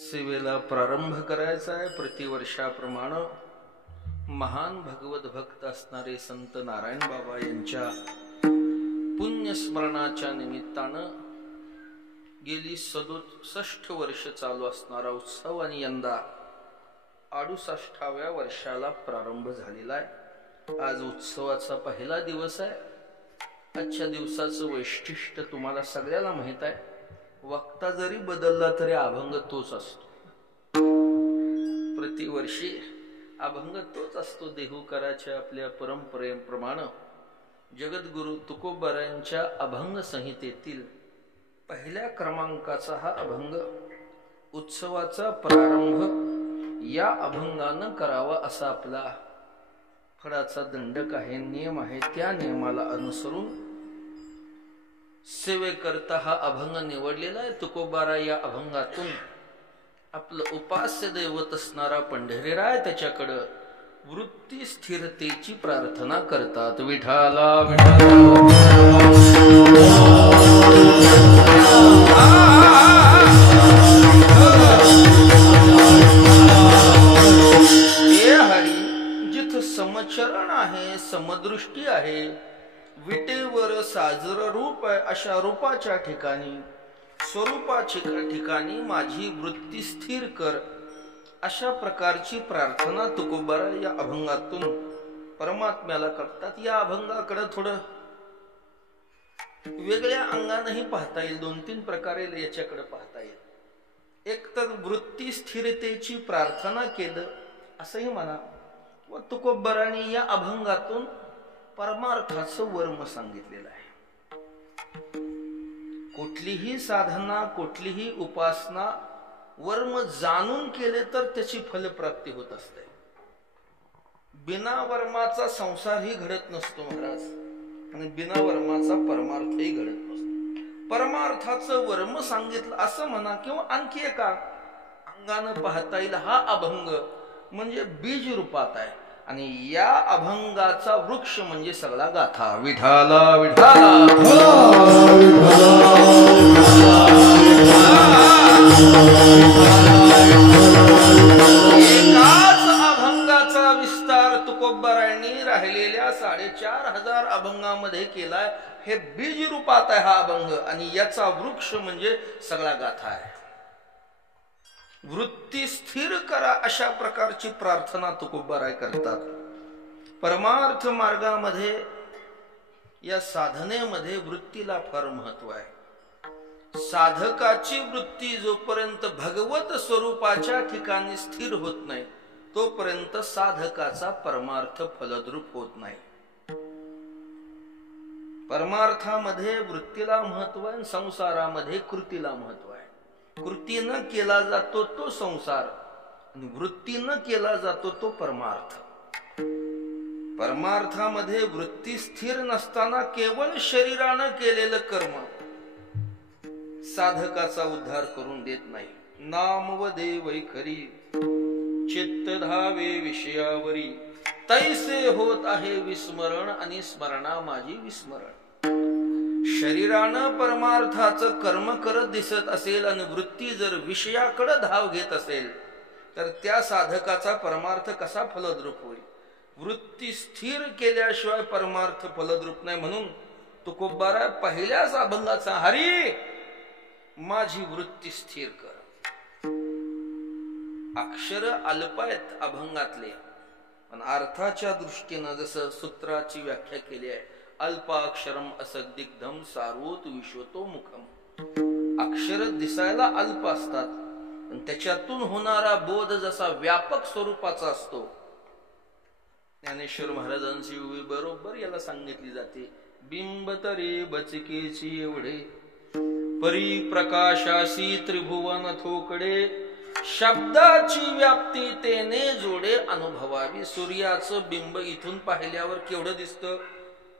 सेवेला प्रारंभ करायचा आहे। प्रतिवर्षाप्रमाणे महान भगवत भक्त असणारे संत नारायण बाबा यांच्या पुण्यस्मरणाच्या निमित्ताने गेली 67 वर्ष चालू असणारा उत्सव आणि यंदा 68व्या वर्षाला प्रारंभ झालेला आहे। आज उत्सवाचा पहिला दिवस आहे। आजच्या दिवसाचं वैशिष्ट्य तुम्हाला सगळ्याला माहित आहे। वक्ता जरी बदलला तरी अभंग तोच असतो। प्रतिवर्षी अभंग तोच असतो। देहूकराच्या आपल्या परंपरेप्रमाणे जगद्गुरु तुकोबारायांच्या अभंग संहितेतील पहिल्या क्रमांकाचा हा अभंग उत्सवाचा प्रारंभ या अभंगानं करावा असा आपला फळाचा दंडक आहे, नियम आहे। त्या नियमाला अनुसरून सेवेकरता हा अभंग निवडलेला आहे। तुकोबारा या अभंगातून आपलं उपास्य दैवत असणारा पंढरीराय त्याच्याकडे वृत्ती स्थिरतेची प्रार्थना करतात। विठाला हे हरी, जिथ समचरण आहे, समदृष्टी आहे, विटेवर साजर रूप आहे, अशा रूपाच्या ठिकाणी स्वरूपाच्या ठिकाणी माझी वृत्ती स्थिर कर, अशा प्रकारची प्रार्थना तुकोबारा या अभंगातून परमात्म्याला करतात। या अभंगाकडे थोडं वेगळ्या अंगानेही पाहता येईल। 2-3 प्रकारे याच्याकडे पाहता येईल। एक तर वृत्ती स्थिरतेची प्रार्थना केलं असंही म्हणा, व तुकोबारांनी या अभंगातून परमार्थाचं वर्म सांगितलेलं आहे। कुठलीही साधना, कुठलीही उपासना वर्म जाणून केले तर त्याची फलप्राप्ती होत असते। बिना वर्माचा संसारही घडत नसतो महाराज, आणि बिना वर्माचा परमार्थही घडत नसतो। परमार्थाचं वर्म सांगितलं असं म्हणा, किंवा आणखी एका अंगानं पाहता येईल हा अभंग म्हणजे बीज रूपात आहे, आणि या अभंगाचा वृक्ष म्हणजे सगळा गाथा। विठाला विठाला एकाच अभंगाचा विस्तार तुकोबारायांनी राहिलेल्या 4500 अभंगामध्ये केलाय। हे बीज रूपात आहे हा अभंग, आणि याचा वृक्ष म्हणजे सगळा गाथा आहे। वृत्ती स्थिर करा अशा प्रकारची प्रार्थना तुकोबाराय करतात। परमार्थ मार्गामध्ये या साधनेमध्ये वृत्तीला फार महत्व आहे। साधकाची वृत्ती जोपर्यंत भगवत स्वरूपाच्या ठिकाणी स्थिर होत नाही तोपर्यंत साधकाचा परमार्थ फलद्रूप होत नाही। परमार्थामध्ये वृत्तीला महत्व आहे, संसारामध्ये कृतीला महत्व आहे। कृतीनं केला जातो तो संसार, आणि वृत्तीनं केला जातो तो परमार्थ। परमार्थामध्ये वृत्ती स्थिर नसताना केवळ शरीरानं केलेलं कर्म साधकाचा उद्धार करून देत नाही। नाम व देवै खरी, चित्त धावे विषयावरी, तैसे होत आहे विस्मरण, आणि स्मरणा माझी विस्मरण। शरीरानं परमार्थाचं कर्म करत दिसत असेल आणि वृत्ती जर विषयाकडे धाव घेत असेल तर त्या साधकाचा परमार्थ कसा फलद्रूप होईल? वृत्ती स्थिर केल्याशिवाय परमार्थ फलद्रूप नाही। म्हणून तुकोबारा पहिल्याच अभंगाचा हरी माझी वृत्ती स्थिर कर। अक्षर अल्प आहेत अभंगातले, पण अर्थाच्या दृष्टीनं जसं सूत्राची व्याख्या केली आहे, अल्पाक्षरम असदिग्धम सारोत विश्वतो मुखम। अक्षर दिसायला अल्प असतात, पण त्याच्यातून होणारा बोध जसा व्यापक स्वरूपाचा असतो। ज्ञानेश्वर महाराजांची बरोबर याला सांगितली जाते, बिंब तरे बचकेची एवढे, परी प्रकाशासी त्रिभुवन थोकडे, शब्दाची व्याप्ती तेने जोडे अनुभवावी। सूर्याचं बिंब इथून पाहिल्यावर केवढं दिसतं?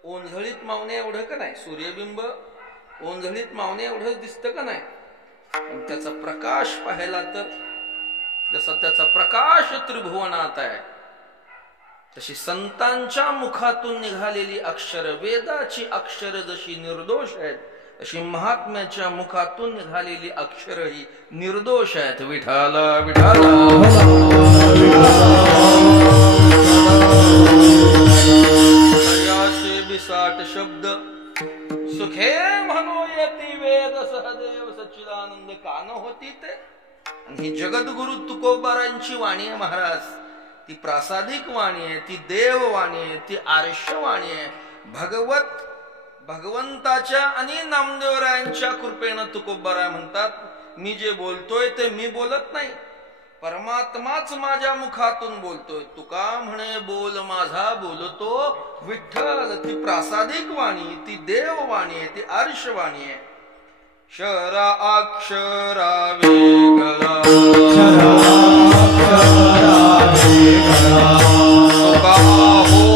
ओंझळीत मावणे एवढं का नाही? सूर्यबिंब ओंझळीत मावणे एवढं दिसतं का नाही? पण त्याचा प्रकाश पाहिला तर जसा त्याचा प्रकाश त्रिभुवनात आहे, तशी संतांच्या मुखातून निघालेली अक्षर, वेदाची अक्षर जशी निर्दोष आहेत अशी महात्म्याच्या मुखातून निघालेली अक्षर ही निर्दोष आहेत. विठाला विठाला याचे 60 शब्द सुखे म्हणू यती वेद सहदेव सच्चिदानंद कान होती ते. आणि ही जगद्गुरु तुकोबारांची वाणी आहे महाराज. ती प्रासादिक वाणी आहे, ती देववाणी आहे, ती आर्षवाणी आहे. भगवंताच्या आणि नामदेवरायांच्या कृपेनं तुकोबाराय म्हणतात, मी जे बोलतोय ते मी बोलत नाही, परमात्माच माझ्या मुखातून बोलतोय. तुका म्हणे बोल माझा बोलतो विठ्ठल. ती प्रासादिक वाणी, ती देववाणी आहे, ती आर्षवाणी आहे. शरा अक्षरा वेगळा तुका हो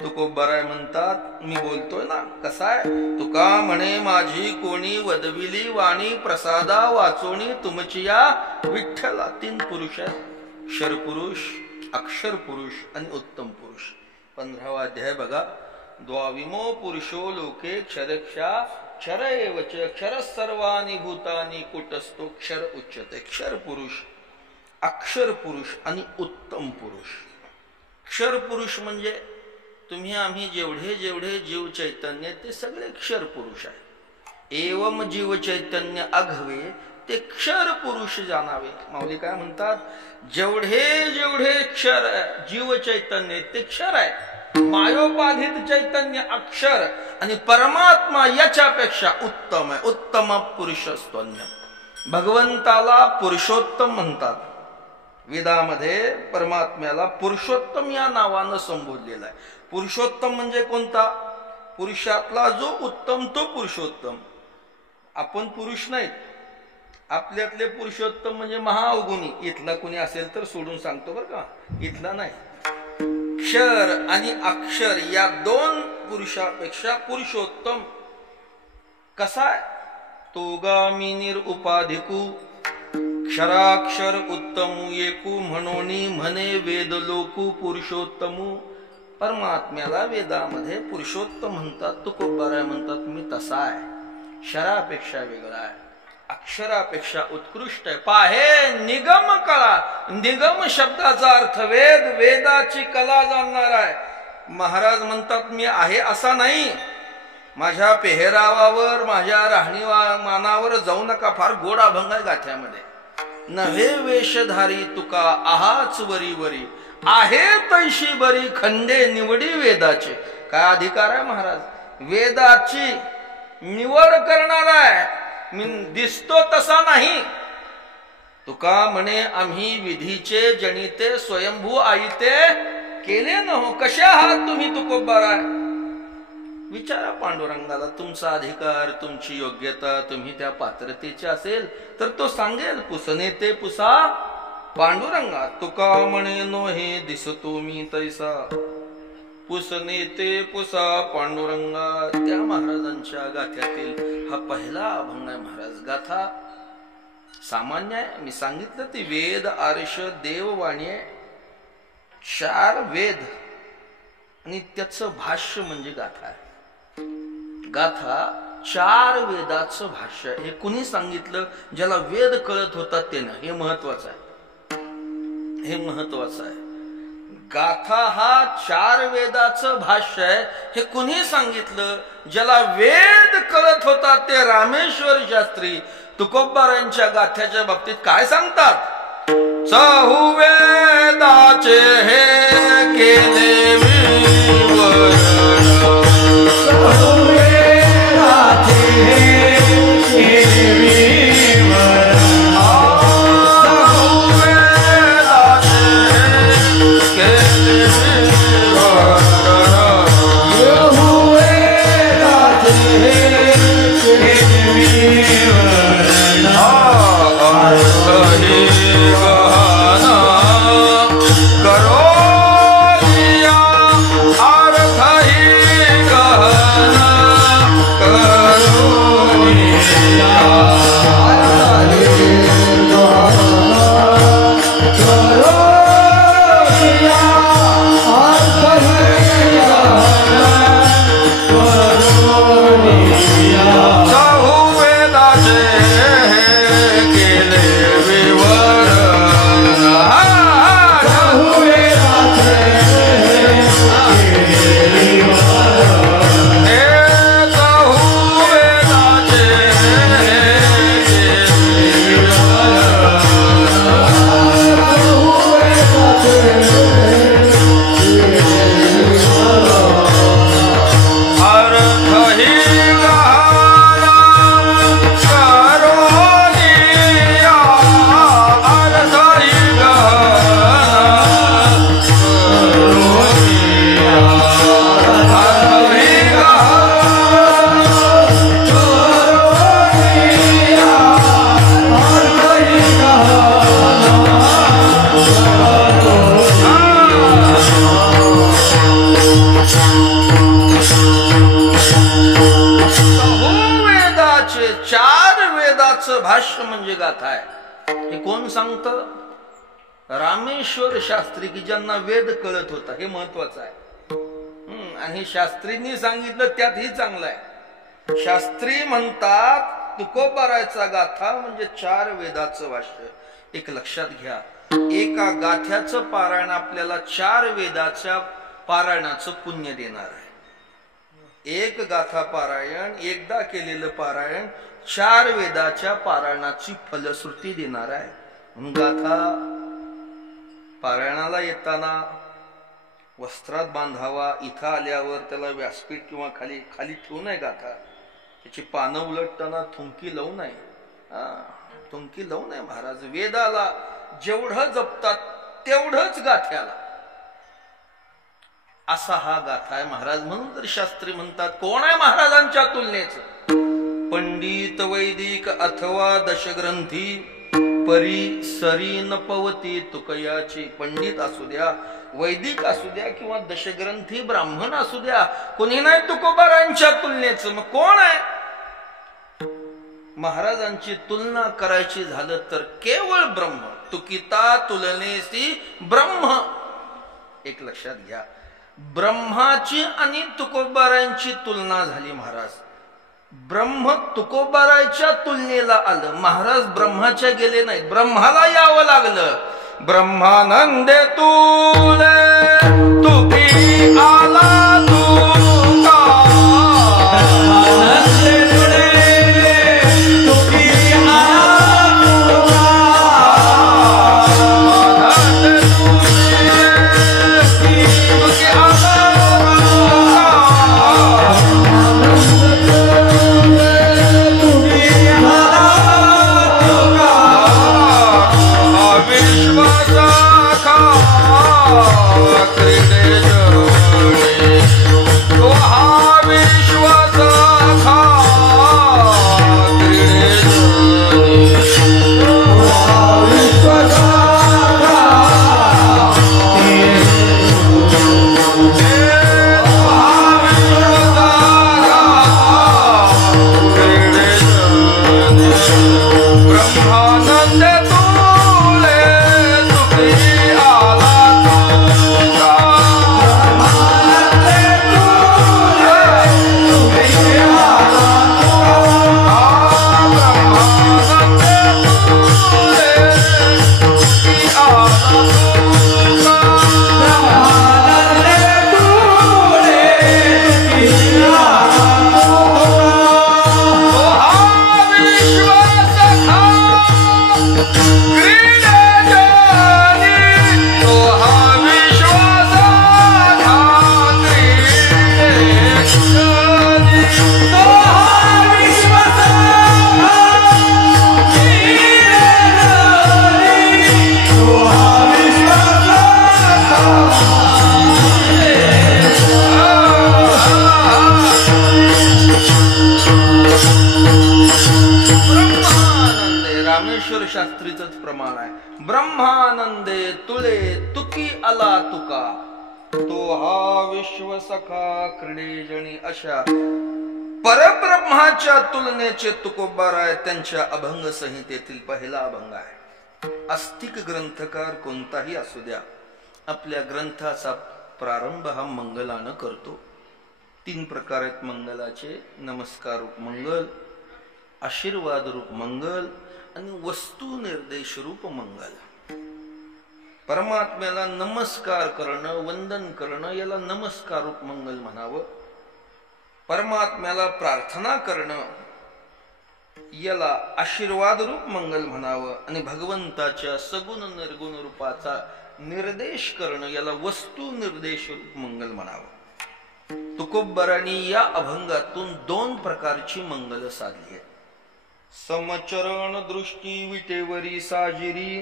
तुकोबाराय म्हणतात, मी बोलतोय ना कसाय. तुका म्हणे माझी कोणी वदविली वाणी प्रसादा वाचोणी तुमची या विठ्ठला. 3 पुरुष आहेत, क्षर पुरुष, अक्षर पुरुष आणि उत्तम पुरुष. 15वा अध्याय बघा. द्वाविमो पुरुषो लोके क्षरक्षा क्षर एवच क्षर सर्वानी भूतानी कुटस्थो क्षर उच्यते. क्षर पुरुष, अक्षर पुरुष आणि उत्तम पुरुष. क्षर पुरुष म्हणजे तुम्ही आम्ही जेवढे जेवढे जीव चैतन्य ते सगळे क्षर पुरुष आहे. एवम जीव चैतन्य अघवे ते क्षर पुरुष जाणावे. माऊली काय म्हणतात, जेवढे जेवढे क्षर जीव चैतन्य ते क्षर आहे, मायोपाधित चैतन्य अक्षर आणि परमात्मा याच्यापेक्षा उत्तम आहे. उत्तम पुरुषस्तोन्य. भगवंताला पुरुषोत्तम म्हणतात. वेदामध्ये परमात्म्याला पुरुषोत्तम या नावानं संबोधलेला आहे. पुरुषोत्तम म्हणजे कोणता? पुरुषातला जो उत्तम तो पुरुषोत्तम. आपण पुरुष नाहीत, आपल्यातले पुरुषोत्तम म्हणजे महाअवगुणी. इथला कुणी असेल तर सोडून सांगतो बरं का, इथला नाही. क्षर आणि अक्षर या 2 पुरुषापेक्षा पुरुषोत्तम कसा? तोगामी निरुपाधिकू क्षराक्षर उत्तमू एकू म्हणोनी म्हणे वेद लोकू पुरुषोत्तमू. परमात्म्याला वेदामध्ये पुरुषोत्तम म्हणतात. तुकोबाराय म्हणतात, मी तसा आहे, क्षरापेक्षा वेगळा आहे, अक्षरापेक्षा उत्कृष्ट आहे. पाहे निगम कला. निगम शब्दाचा अर्थ वेद, वेदाची कला जाणणार आहे. महाराज म्हणतात, मी आहे असा नाही. माझ्या पेहरावावर, माझ्या राहणीमानावर जाऊ नका. फार गोड अभंग आहे गाथ्यामध्ये. नव्हे वेशधारी तुका आहाच वरी वरी आहे तैशी बरी खंडे निवडी वेदाचे. काय अधिकार आहे महाराज, वेदाची निवड करणार आहे. मी दिसतो तसा नाही. तुका म्हणे आम्ही विधीचे जनिते स्वयंभू आईते केले न हो. कशा आहात तुम्ही तुकोबाराय? विचारा पांडुरंगाला. तुमचा अधिकार, तुमची योग्यता, तुम्ही त्या पात्रतेची असेल तर तो सांगेल. पुसने ते पुसा पांडुरंगा. तुका म्हणे नो हे दिसतो मी तैसा. पुसने ते पुसा पांडुरंगा. त्या महाराजांच्या गाथ्यातील हा पहिला अभंग आहे महाराज. गाथा सामान्य आहे. मी सांगितलं ती वेद आर्ष देववाणी आहे. 4 वेद आणि त्याचं भाष्य म्हणजे गाथा आहे. गाथा 4 वेदाचं भाष्य. हे कुणी सांगितलं? ज्याला वेद कळत होता त्यानं. हे महत्वाचं आहे, हे महत्वाचं आहे. गाथा हा 4 वेदाचं भाष्य आहे. हे कुणी सांगितलं? ज्याला वेद कळत होता ते रामेश्वर शास्त्री. तुकोबारांच्या गाथ्याच्या बाबतीत काय सांगतात? चहुवेदाचे हे केले विवरण, चहुवेदाचे हे केले विवरण, चहुवेदाचे हे केले विवरण, चहुवेदाचे हे केले विवरण, अर्थ भाष्य म्हणजे गाथा आहे. हे कोण सांगतं? रामेश्वर शास्त्री, की ज्यांना वेद कळत होता. हे महत्वाचं आहे. आणि शास्त्रींनी सांगितलं त्यातही चांगलं आहे. शास्त्री म्हणतात तुकोबारायचा गाथा म्हणजे 4 वेदाचं भाष्य. एक लक्षात घ्या, एका गाथ्याचं पारायण आपल्याला 4 वेदाच्या पारायणाचं पुण्य देणार आहे. एक गाथा पारायण, एकदा केलेलं पारायण 4 वेदाच्या पारायणाची फलश्रुती देणार आहे. म्हणून गाथा पारायणाला येताना वस्त्रात बांधावा. इथं आल्यावर त्याला व्यासपीठ किंवा खाली ठेवू नये. गाथा त्याची पानं उलटताना थुंकी लावू नये. थुंकी लावू नये. महाराज वेदाला जेवढं जपतात तेवढंच गाथ्याला, असा हा गाथा आहे महाराज. म्हणून तर शास्त्री म्हणतात, कोण आहे महाराजांच्या तुलनेचं? पंडित वैदिक अथवा दशग्रंथी परी सरी न पवती तुकयाची. पंडित असू द्या, वैदिक असू द्या किंवा दशग्रंथी ब्राह्मण असू द्या, कोणी नाही तुकोबारांच्या तुलनेचं. मग कोण आहे? महाराजांची तुलना करायची झालं तर केवळ ब्रह्म. तुकिता तुलनेसी ब्रह्म. एक लक्षात घ्या, ब्रह्माची आणि तुकोबारांची तुलना झाली महाराज. ब्रह्म तुकोबाराच्या तुलनेला आलं. महाराज ब्रह्माच्या गेले नाहीत, ब्रह्माला यावं लागलं. ब्रह्मानंदे तुले तुकी आला तुका, ब्रह्मानंदे तुले तुकी आला तुका, तुकी आला क्रीडे रामेश्वर शास्त्रीच प्रमाण आहे. ब्रह्मानंदे तुळे तुकी आला तुका, तो हा विश्व सखा क्रीडे जणी. अशा परब्रह्माच्या तुलनेचे तुकोबाराय त्यांच्या अभंग संहितेतील पहिला अभंग आहे. आस्तिक ग्रंथकार कोणताही असू द्या, आपल्या ग्रंथाचा प्रारंभ हा मंगलानं करतो. 3 प्रकार आहेत मंगलाचे: नमस्कार रूप मंगल, आशीर्वाद रूप मंगल आणि वस्तू निर्देश रूप मंगल. परमात्म्याला नमस्कार करणं, वंदन करणं याला नमस्कार रूप मंगल म्हणावं. परमात्म्याला प्रार्थना करणं याला आशीर्वाद रूप मंगल म्हणावं. आणि भगवंताच्या सगुण निर्गुण रूपाचा निर्देश करणं याला वस्तू निर्देश रूप मंगल म्हणावं. तुकोबारांनी या अभंगातून 2 प्रकारची मंगल साधली आहे. समचरण दृष्टी विटेवरी साजिरी,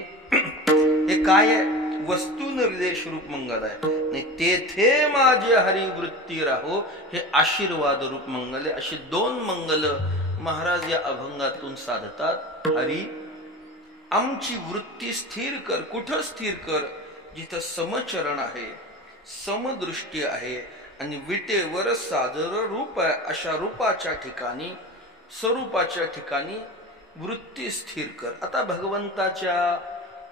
हे काय आहे? वस्तू निर्देश रूप मंगल आहे. आणि तेथे माझे हरी वृत्ती राहो, हे आशीर्वाद रूप मंगल आहे. अशी 2 मंगल महाराज या अभंगातून साधतात. हरी, आमची वृत्ती स्थिर कर. कुठं स्थिर कर? जिथं समचरण आहे, समदृष्टी आहे आणि विटेवर सादर रूप आहे, अशा रूपाच्या ठिकाणी, स्वरूपाच्या ठिकाणी वृत्ती स्थिर कर. आता भगवंताच्या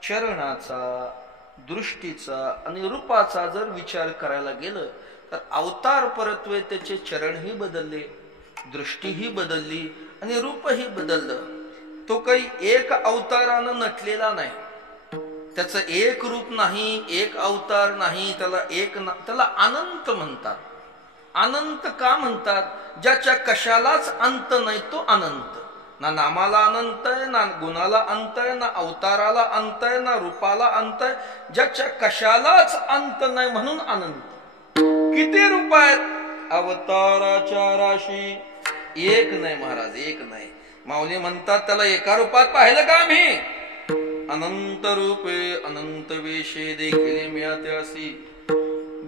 चरणाचा, दृष्टीचा आणि रूपाचा जर विचार करायला गेलं तर अवतार परत्वे त्याचे चरणही बदलले, दृष्टीही बदलली आणि रूपही बदललं. तो काही एक अवतारानं नटलेला नाही, त्याचं एक रूप नाही, एक अवतार नाही, त्याला अनंत म्हणतात. अनंत का म्हणतात? ज्याच्या कशालाच अंत नाही तो अनंत. ना नामाला अनंत आहे, ना गुणाला अंत आहे, ना अवताराला अंत आहे, ना रूपाला अंत आहे. ज्याच्या कशालाच अंत नाही म्हणून अनंत. किती रूप आहेत? अवताराच्या राशी एक नाही महाराज, एक नाही. माऊली म्हणतात त्याला एका रूपात पाहिलं का आम्ही? अनंत रूपे अनंत वेशे देखील मिळते असी,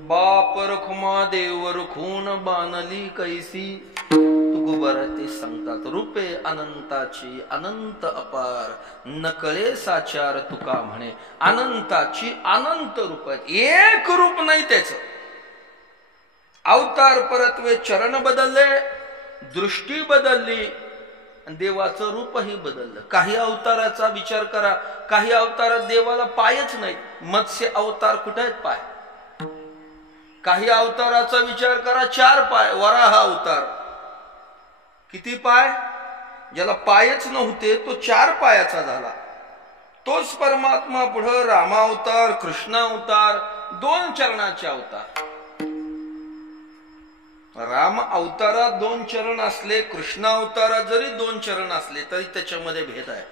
बाप रखुमा देव रखून बानली कैसी. तुकोबार ते सांगतात, रूपे अनंताची अनंत अपार, नकळे साचार तुका म्हणे. अनंताची अनंत रूप आहेत, एक रूप नाही त्याचं. अवतार परत्वे चरण बदलले, दृष्टी बदलली, देवाचं रूपही बदललं. काही अवताराचा विचार करा, काही अवतारात देवाला पायच नाही. मत्स्य अवतार कुठे आहेत? पाय. काही अवताराचा विचार करा, 4 पाय. वराह अवतार किती पाय? ज्याला पायच नव्हते तो 4 पायाचा झाला. तोच परमात्मा पुढे रामावतार, कृष्णावतार, 2 चरणाचे अवतार. राम अवतारात 2 चरण असले, कृष्ण अवतारात जरी 2 चरण असले तरी त्याच्यामध्ये भेद आहे.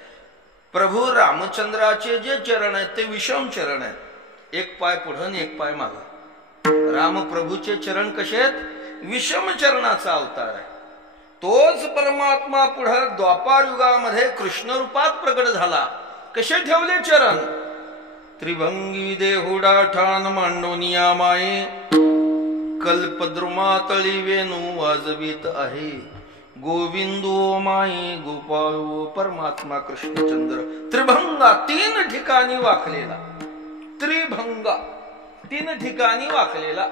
प्रभू रामचंद्राचे जे चरण आहेत ते विषम चरण आहेत, 1 पाय पुढं आणि 1 पाय मागं. रामप्रभूचे चरण कसे आहेत? विषम चरणाचा अवतार आहे. तोच परमात्मा पुढं द्वापार युगामध्ये कृष्ण रूपात प्रकट झाला. कसे ठेवले चरण? त्रिभंगी देहुडा ठाण मांडोनिया माये, कल्पद्रुमातळी वेणू वाजवीत आहे. गोविंदो माये गोपाळो परमात्मा कृष्णचंद्र. त्रिभंगा 3 ठिकाणी वाकलेला. त्रिभंगा 3 ठिकाणी वाकलेला.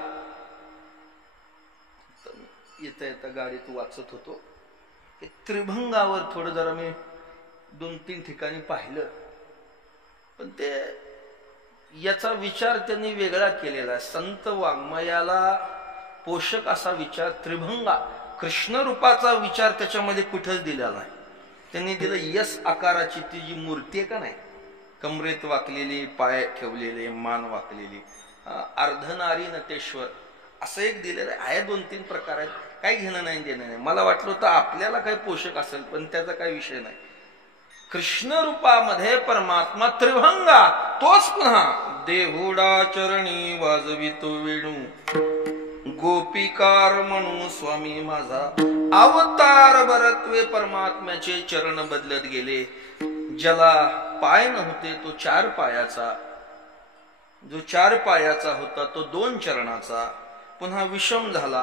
येता येता गाडीत वाचत होतो, त्रिभंगावर थोडं जरा मी 2-3 ठिकाणी पाहिलं, पण ते याचा विचार त्यांनी वेगळा केलेला. संत वाङ्मयाला पोषक असा विचार त्रिभंगा, कृष्ण रूपाचा विचार त्याच्यामध्ये कुठेच दिला नाही. त्यांनी दिलं यस आकाराची ती जी मूर्ती आहे का नाही, कमरेत वाकलेली, पाय ठेवलेले, मान वाकलेली, अर्धनारी नटेश्वर असं एक दिलेलं आहे. 2-3 प्रकार आहेत, काही घेणं नाही देणं नाही. मला वाटलं होतं आपल्याला काही पोषक असेल, पण त्याचा काही विषय नाही. कृष्ण रूपामध्ये परमात्मा त्रिभंगा, तोच पुन्हा देहुडा चरणी वाजवितो वेणू, गोपिकार म्हणू स्वामी माझा. अवतार भरत्वे परमात्म्याचे चरण बदलत गेले. ज्याला पाय नव्हते तो 4 पायाचा, जो 4 पायाचा होता तो 2 चरणाचा, पुन्हा विषम झाला,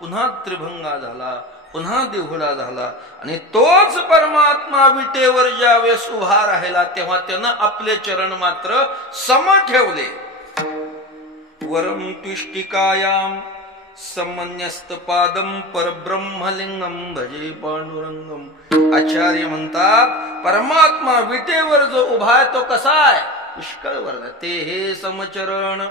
पुन्हा त्रिभंगा झाला, पुन्हा देहुळा झाला आणि तोच परमात्मा विटेवर ज्यावेळेस उभा राहिला तेव्हा त्यानं आपले चरण मात्र सम ठेवले. वरम तुष्टिकायाम समन्यस्त पादम परब्रह्मलिंगम भजे पांडुरंगम. आचार्य म्हणतात परमात्मा विटेवर जो उभा आहे तो कसा आहे? पुष्कळ वर्ण. ते हे समचरण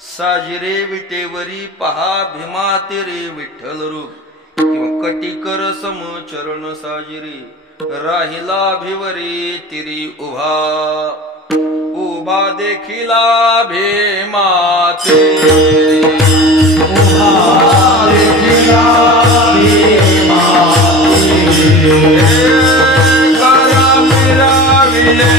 साजिरे विटेवरी पहा भीमा तेरे विठ्ठल रूप. किंवा कटिकर समचरण साजिरे राहिला भिवरी तिरी उभा. उभा देखिला भीमा तेरे उभा देखिला भीमा तेरे करा मेरा विले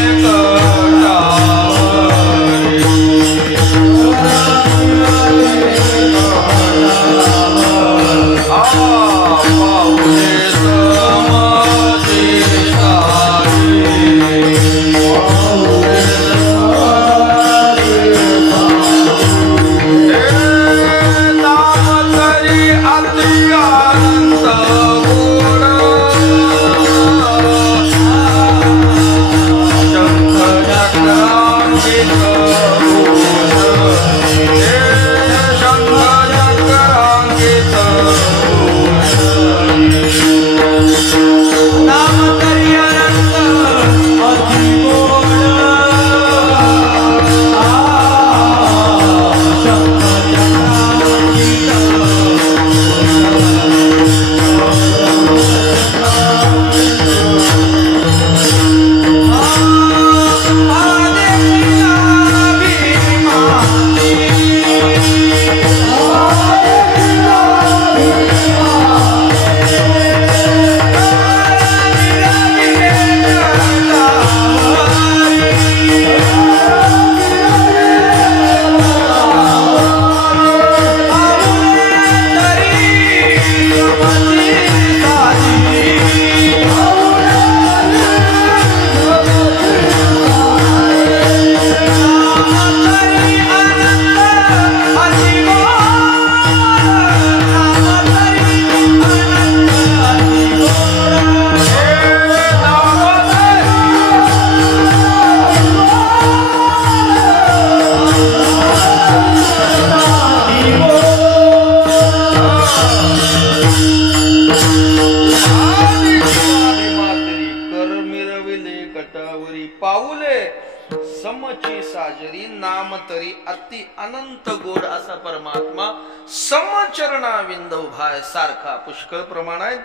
सारखा पुष्कळ प्रमाणात.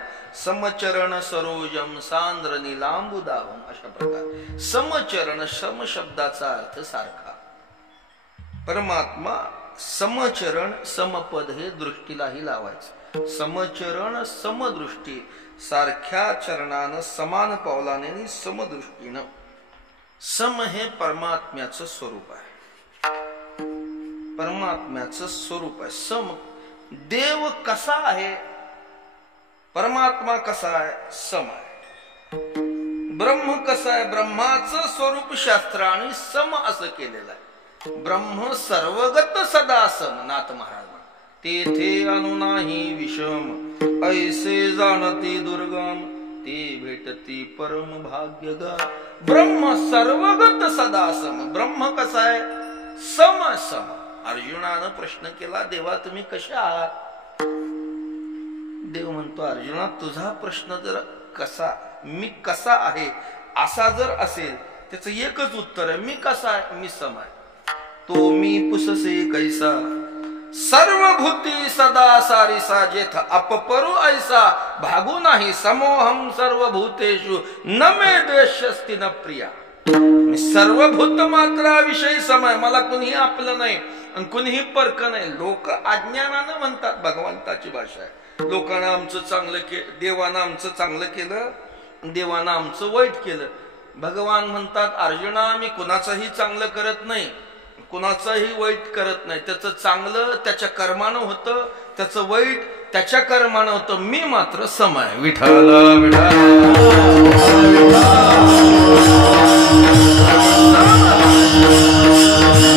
समचरण सरोजम सांद्र नीलांबुदावम. अशा प्रकारे समचरण सम शब्दाचा अर्थ सारखा. परमात्मा समचरण समपद हे दृष्टीलाही लावायचं. समचरण समदृष्टी सारख्या चरणानं समान पावलाने समदृष्टीनं. सम हे परमात्म्याचं स्वरूप आहे. परमात्म्याचं स्वरूप आहे सम. देव कसा आहे? परमात्मा कसा आहे? सम आहे. ब्रह्म कसा आहे? ब्रह्माचं स्वरूप शास्त्राने सम असं केलेलं आहे. ब्रह्म सर्वगत सदा सम. नाथ महाराज तेथे अनु नाही विषम ऐसे जाणती दुर्गम ते भेटती परम भाग्य गा. ब्रह्म सर्वगत सदा सम. ब्रह्म कसा आहे? सम सम. अर्जुनानं प्रश्न केला देवा तुम्ही कशा आहात? देव म्हणतो अर्जुना तुझा प्रश्न जर कसा मी कसा आहे असा जर असेल त्याचं एकच उत्तर आहे मी कसा आहे? मी सम आहे. तो मी पुससे कैसा सर्वभूती सदा सारिसा जेथ अपपरू ऐसा भागू नाही समोहम सर्वभूतेषु न मे द्वेष्यस्ति न प्रिया. मी सर्वभूत मात्राविषयी समय. मला कुणीही आपलं नाही आणि कुणीही परक नाही. लोक अज्ञानानं म्हणतात. भगवंताची भाषा आहे. लोकांना आमचं चांगलं केलं, देवानं आमचं चांगलं केलं, देवानं आमचं वाईट केलं. भगवान म्हणतात अर्जुना मी कुणाचंही चांगलं करत नाही, कुणाचंही वाईट करत नाही. त्याचं चांगलं त्याच्या कर्मानं होतं, त्याचं वाईट त्याच्या कर्मानं होतं. मी मात्र समय. विठाला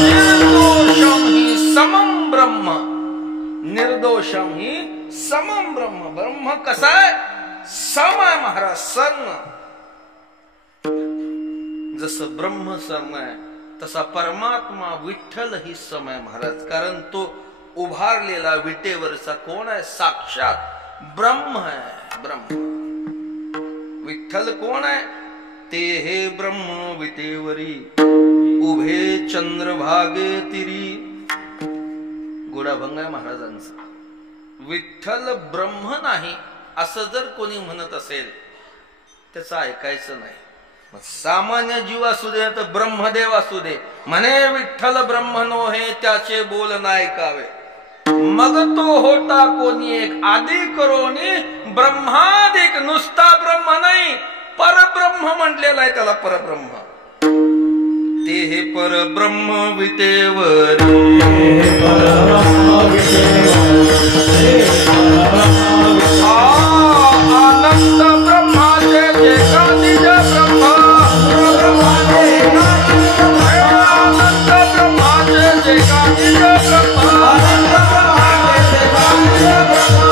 निर्दोषम ही समम ब्रह्म. निर्दोषम ही समम ब्रह्म. ब्रह्म कसा आहे? सांगणं. जसं ब्रह्म समय तसा परमात्मा विठ्ठल ही समय महाराज. कारण तो उभारलेला विटेवरचा कोण आहे? साक्षात ब्रह्म आहे. ब्रह्म विठ्ठल कोण आहे? ते हे ब्रह्म विटेवरी उभे चंद्रभागे तिरी. गोडाभंग आहे महाराजांचा. विठ्ठल ब्रह्म नाही असं जर कोणी म्हणत असेल त्याचं ऐकायचं नाही. सामान्य जीव असू दे तर ब्रह्मदेव असू दे म्हणे विठ्ठल ब्रह्म नो हे त्याचे बोल नाही ऐकावे. मग तो होता कोणी एक आदी करोनी ब्रह्मादिक. नुसता ब्रह्म नाही परब्रह्म म्हटलेला आहे त्याला. परब्रह्म ते हे परब्रह्म विटेवरी. आनंद ब्रह्माचे जे का निज ब्रह्म. आनंद ब्रह्माचे जे का निज ब्रह्म.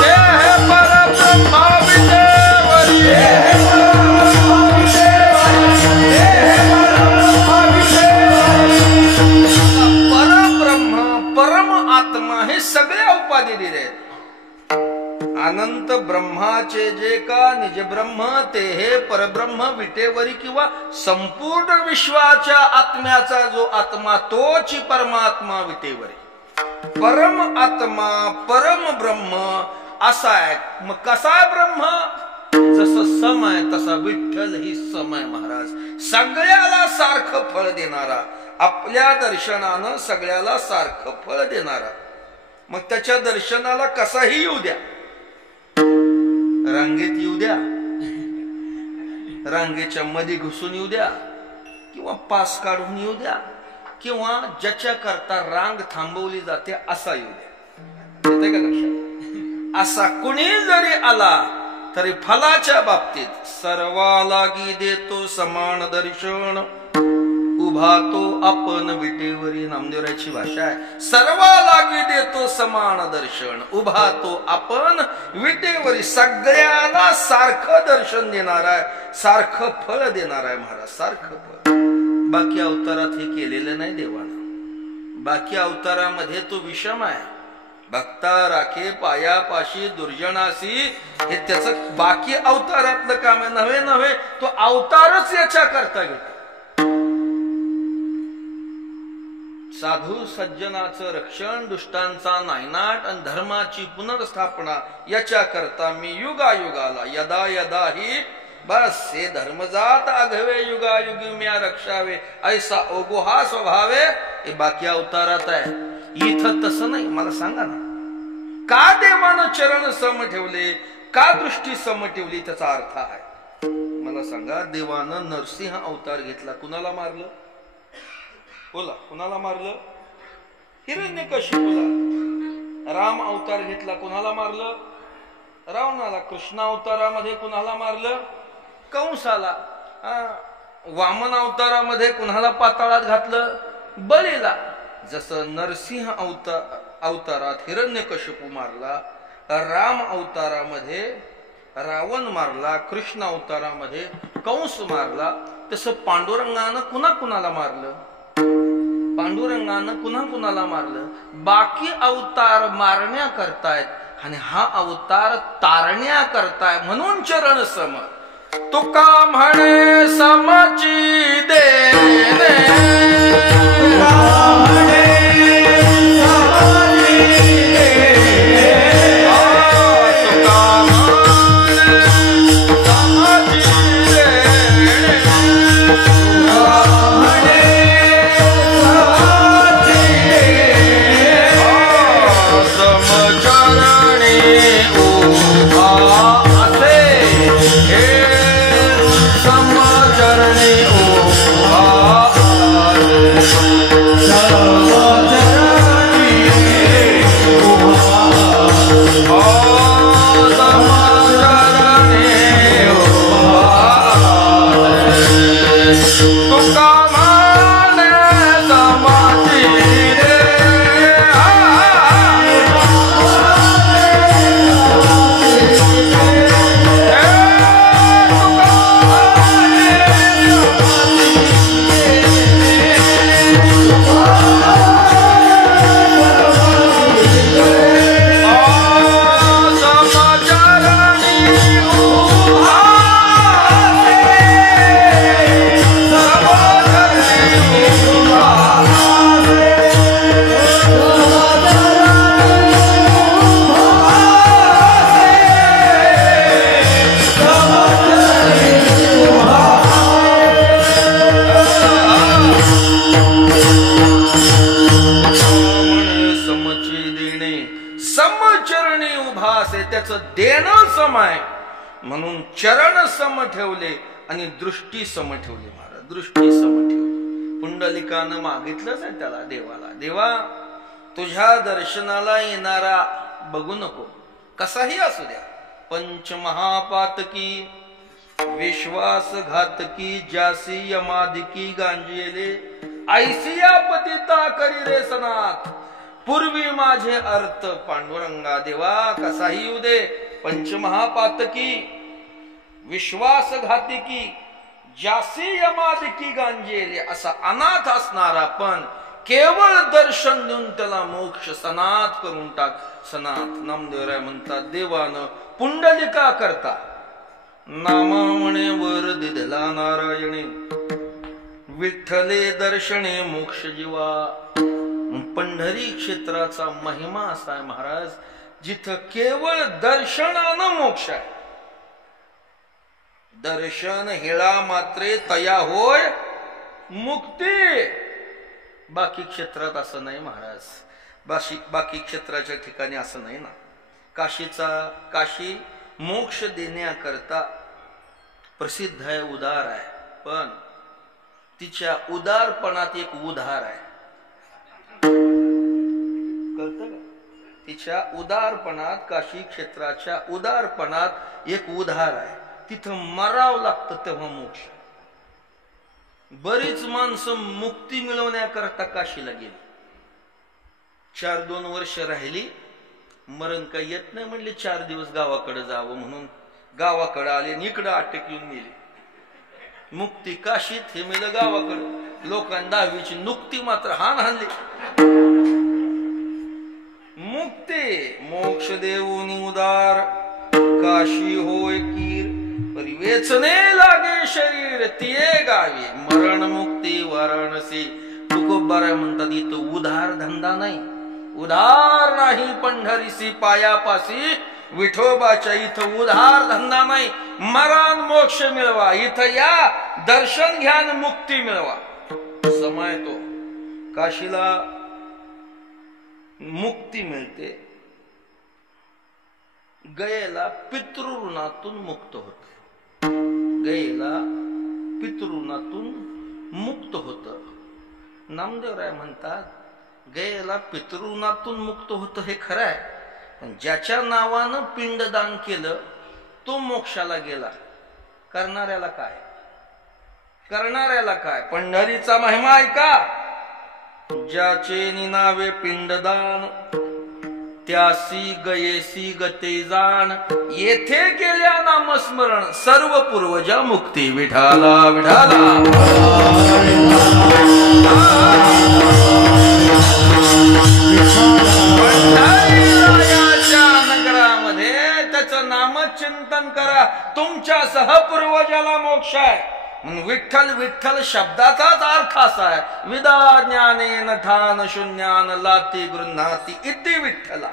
ते हे परब्रह्म विटेवरी. परम आत्मा हे सगळ्या उपाधी दिले. अनंत ब्रह्माचे जे का निज ब्रह्म ते हे परब्रह्म विटेवरी. किंवा संपूर्ण विश्वाच्या आत्म्याचा जो आत्मा तोच परमात्मा विटेवरी. परम आत्मा परम ब्रह्म असा आहे. मग कसा ब्रह्म? जसं सम आहे तसा विठ्ठल ही सम आहे महाराज. सगळ्याला सारखं फळ देणारा. आपल्या दर्शनानं सगळ्याला सारखं फळ देणारा. मग त्याच्या दर्शनाला कसाही येऊ द्या. रांगेत येऊ द्या, रांगेच्या मध्ये घुसून येऊ द्या, किंवा पास काढून येऊ द्या, किंवा ज्याच्या करता रांग थांबवली जाते असा येऊ द्या. येते का लक्षात? असा कुणी जरी आला तरी फलाच्या बाबतीत सर्वालागी देतो समान दर्शन. उभा तो आपण विटेवरी. नामदेवराची भाषा आहे. सर्वालागी देतो समान दर्शन. उभा तो आपण विटेवरी. सगळ्याला सारखं दर्शन देणार आहे, सारखं फळ देणार आहे महाराज. सारखं फळ. बाकी अवतारात हे केलेलं नाही देवानं. बाकी अवतारामध्ये तो विषम आहे. भक्ता राखे पायापाशी दुर्जनासी हे त्याचं बाकी अवतारातलं काम आहे. नव्हे नव्हे तो अवतारच याच्या करता घेतो. साधू सज्जनाचं रक्षण, दुष्टांचा नायनाट आणि धर्माची पुनर्स्थापना याच्या करता मी युगायुगाला यदा यदा ही बस हे धर्मजात आघवे युगायुगी म्या रक्षावे ऐसा ओगो हा स्वभावे. हे बाकी अवतारात आहे. इथं तसं नाही. मला सांगा ना, का देवानं चरण सम ठेवले, का दृष्टी सम ठेवली? त्याचा अर्थ आहे. मला सांगा, देवानं नरसिंह अवतार घेतला. कुणाला मारलं? बोला, कुणाला मारलं? हिरण्यकशिपूला. राम अवतार घेतला, कुणाला मारलं? रावणाला. कृष्ण अवतारामध्ये कुणाला मारलं? कंसाला. वामन अवतारामध्ये कुणाला पाताळात घातलं? बळीला. जसं नरसिंह अवतारात हिरण्यकशिपू मारला, राम अवतारामध्ये रावण मारला, कृष्ण अवतारामध्ये कंस मारला, तसं पांडुरंगानं कुणाला मारलं? पांडुरंगानं कुणाला मारलं? बाकी अवतार मारण्या करतायत आणि हा अवतार तारण्या करताय. म्हणून चरण सम. तुका म्हणे समची देणे. ठेवले आणि दृष्टी सम ठेवली. महाराज दृष्टी सम ठेवली. पुंडलिकानं मागितलंच आहे त्याला, देवाला, देवा तुझ्या दर्शनाला येणारा बघू नको, कसाही असू द्या, पंचमहापातकी विश्वासघातकी जासी यमादिकी गांजेले ऐसिया पतिता करी रे सनाथ पूर्वी माझे अर्थ पांडुरंगा. देवा कसाही येऊ दे, पंचमहापातकी विश्वासघातिकी जासी यमादिकी गांजेले असा अनाथ असणारा पण केवळ दर्शन देऊन त्याला मोक्ष सनाथ करून टाक. सनाथ नामदेवराय म्हणतात, देवानं पुंडलिका करता नामा म्हणे वर दिधला नारायणे विठ्ठले दर्शने मोक्ष जीवा. पंढरी क्षेत्राचा महिमा असा आहे महाराज, जिथं केवळ दर्शनानं मोक्ष आहे. दर्शन हेळा मात्रे तया होय मुक्ती. बाकी क्षेत्रात असं नाही महाराज, बाकी क्षेत्राच्या ठिकाणी असं नाही ना. काशी मोक्ष देण्याकरता प्रसिद्ध आहे, उदार आहे, पण तिच्या उदारपणात एक उधार आहे. कळतं का? तिच्या उदारपणात, काशी क्षेत्राच्या उदारपणात एक उधार आहे. तिथं मरावं लागतं तेव्हा मोक्ष. बरीच माणसं मुक्ती मिळवण्याकरता काशीला गेली, 4-2 वर्ष राहिली, मरण काही येत नाही म्हणले, 4 दिवस गावाकडे जावं म्हणून गावाकडे आले, इकडं अटक येऊन गेले. मुक्ती काशीत, हे मिळलं गावाकडे. लोकांनी 10वीची नुकती मात्र हान हाणली. मुक्ती मोक्ष देऊन उदार काशी होय कीर परिवेचने लागे शरीर तिये गावी मरण मुक्ती वाराणसी. तुकोबाराय म्हणतात, इथं उधार धंदा नाही, उधार नाही पंढरीसी पायापासी विठोबाच्या. इथं उधार धंदा नाही, मरण मोक्ष मिळवा. इथं या, दर्शन घ्या, मुक्ती मिळवा. समय तो काशीला मुक्ती मिळते, गयेला पितृऋणातून मुक्त होते. गयेला पितृऋणातून मुक्त होत. नामदेवराय म्हणतात, गयेला पितृऋणातून मुक्त होतं हे खरं आहे, पण ज्याच्या नावानं पिंडदान केलं तो मोक्षाला गेला. करणाऱ्याला काय? करणाऱ्याला काय? पंढरीचा महिमा ऐका. ज्याचे निनावे पिंडदान त्यासी गयेसी गते जाण येथे केल्या नामस्मरण सर्व पूर्वजा मुक्ती. विठाला विठाला नगरामध्ये त्याचं नामचिंतन करा, तुमच्या सहपूर्वजाला मोक्ष आहे. विठ्ठल विठ्ठल शब्दाचाच अर्थ असा आहे, विदा ज्ञानेन ठान शून्यान लाती गृह्णाती इति विठ्ठला.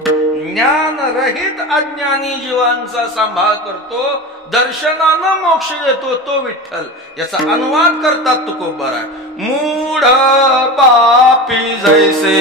ज्ञान रहित अज्ञानी जीवांचा सांभाळ करतो, दर्शनानं मोक्ष देतो तो विठ्ठल. याचा अनुवाद करतात तुकोबाराय. मूढ पापी जैसे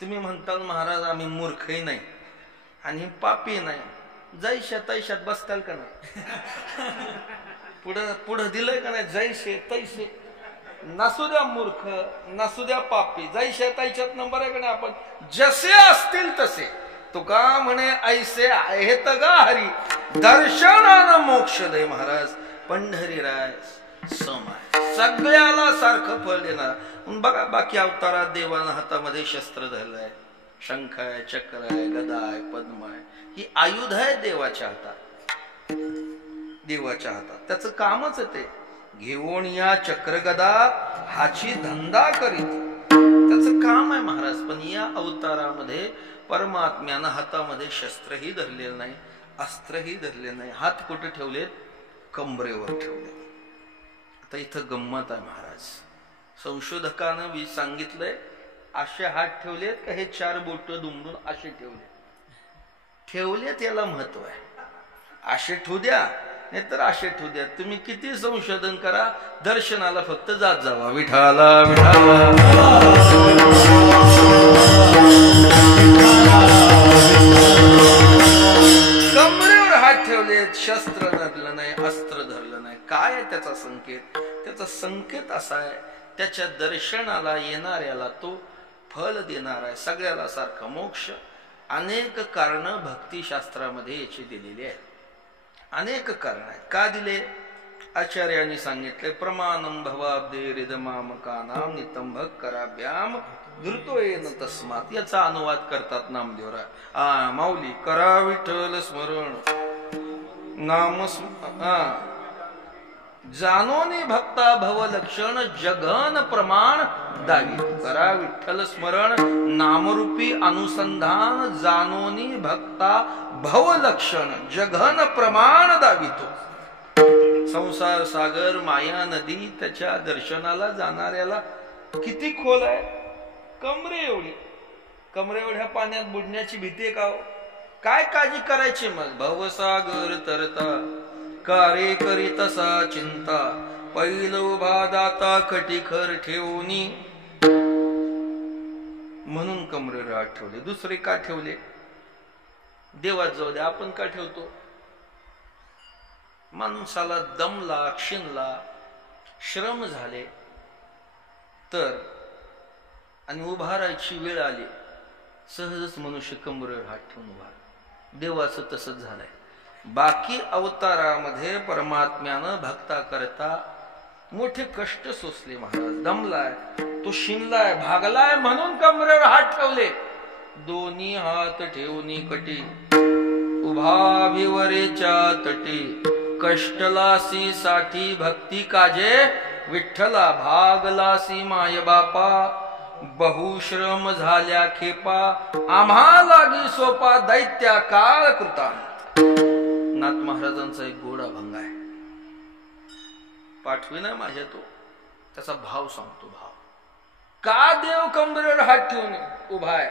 तुम्ही म्हणताल महाराज आम्ही मूर्खही नाही आणि पापी नाही, जैशा तैशात बसताल का नाही? पुढं दिलंय का नाही? जैसे तैसे, नसू द्या मूर्ख नसू द्या पापी, जैशा तैशात नंबर आहे का नाही? आपण जसे असतील तसे, तुका म्हणे ऐसे आहेत गा हरी, दर्शनानं मोक्ष दे. महाराज पंढरीराय सम आहे, सगळ्याला सारखं फळ देणार. बघा बाकी अवतारात देवानं हातामध्ये शस्त्र धरलंय, शंख आहे, चक्र आहे, गदा आहे, पद्म आहे, ही आयुध आहे देवाच्या हातात. देवाच्या हातात त्याचं कामच ते घेऊन या चक्र गदा हाची धंदा करीत, त्याचं काम आहे महाराज. पण या अवतारामध्ये परमात्म्यानं हातामध्ये शस्त्रही धरलेलं नाही, अस्त्रही धरले नाही. हात कुठे ठेवलेत? कंबरेवर ठेवले. आता इथं गंमत आहे महाराज, संशोधकानं सांगितलंय असे हात ठेवलेत का हे चार बोट दुमडून असे ठेवलेत याला महत्व आहे. असे ठेवू द्या नाहीतर असे ठेवू द्या, तुम्ही किती संशोधन करा, दर्शनाला फक्त जात जावा. विठाला विठाला कमरेवर हात ठेवलेत, शस्त्र धरलं नाही, अस्त्र धरलं नाही. काय आहे त्याचा संकेत? त्याचा संकेत असा आहे, त्याच्या दर्शनाला येणाऱ्याला तो फल देणार आहे, सगळ्याला सारखा मोक्ष. अनेक कारण भक्तिशास्त्रामध्ये याची दिलेली आहेत, अनेक कारण आहेत. का दिले? आचार्यांनी सांगितले, प्रमाणम भवाब्दे हृदमामकानाम नितम भक्कराभ्याम धृतो येन तस्मात. याचा अनुवाद करतात नामदेवराय. माऊली करा विठ्ठल स्मरण नाम जानोनी भक्ता भव लक्षण जगन प्रमाण दावी. करा विठ्ठल स्मरण नामरूपी अनुसंधान जानोनी भक्ता भव लक्षण जगन प्रमाण दावितो. संसार सागर माया नदी त्याच्या दर्शनाला जाणाऱ्याला किती खोल आहे? कमरे एवढी, कमरे एवढ्या पाण्यात बुडण्याची भीती आहे का? काय काळजी करायची मग? भवसागर तरता कारे करी तसा चिंता, पैल उभा दाता कटिखर ठेवणी. म्हणून कमरेवर हात ठेवले. दुसरे का ठेवले? देवात जाऊ दे, आपण का ठेवतो? माणसाला दमला, क्षीणला, श्रम झाले तर आणि उभारायची वेळ आली, सहजच मनुष्य कमरेवर हात ठेवून उभा. देवाचं तसंच झालंय. बाकी अवतारामध्ये परमात्म्यानं भक्ता करता मोठे कष्ट सोसले. महाराज दमलाय, तो शिनलाय, भागलाय, म्हणून कमरेवर हात ठेवले. दोन्ही हात ठेवून कटी उभा भिवरेच्या तटी, कष्टलासी साठी भक्ती काजे विठ्ठला, भागलासी माय बापा बहुश्रम झाल्या खेपा, आम्हा लागी सोपा दैत्या काळ कृता. नाथ महाराजांचा एक गोडा भंग आहे, पाठवी नाही माझ्या तो, त्याचा भाव सांगतो. भाव का देव कमरेवर हात ठेवून उभा आहे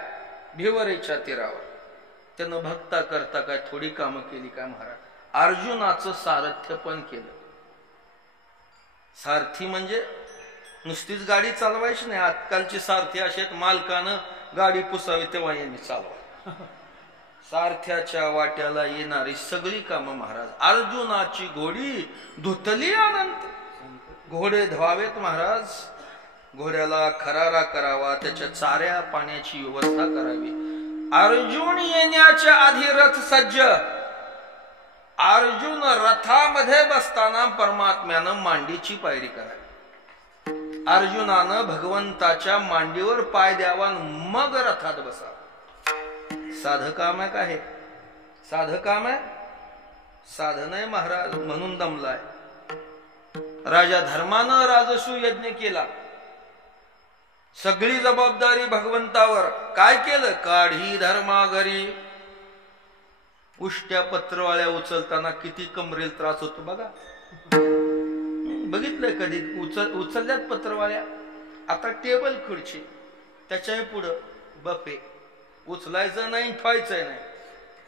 भिवरेच्या तीरावर? त्यानं भक्ता करता काय थोडी कामं केली काय महाराज? अर्जुनाचं सारथ्य पण केलं. सारथी म्हणजे नुसतीच गाडी चालवायची नाही. आजकालची सारथी अशी आहेत, मालकानं गाडी पुसावी तेव्हा यांनी चालवा. सारथ्याच्या वाट्याला येणारी सगळी कामं महाराज. अर्जुनाची घोडी धुतली अनंत, घोडे धवावेत महाराज, घोड्याला खरारा करावा, त्याच्या चाऱ्या पाण्याची व्यवस्था करावी. अर्जुन येण्याच्या आधी रथ सज्ज. अर्जुन रथामध्ये बसताना परमात्म्यानं मांडीची पायरी करावी. अर्जुनानं भगवंताच्या मांडीवर पाय द्यावा, मग रथात बसा. साधं काम आहे का हे? साधं काम आहे? साधन आहे महाराज, म्हणून दमलाय. राजा धर्मानं राजसू यज्ञ केला, सगळी जबाबदारी भगवंतावर. काय केलं? काढी धर्मा घरी. उष्ट्या पत्रवाळ्या उचलताना किती कमरेल त्रास होतो बघा. बघितलंय कधी? उचलल्यात पत्रवाळ्या. आता टेबल खुर्ची, त्याच्या पुढं बफे, उचलायचं नाही, ठेवायचं नाही.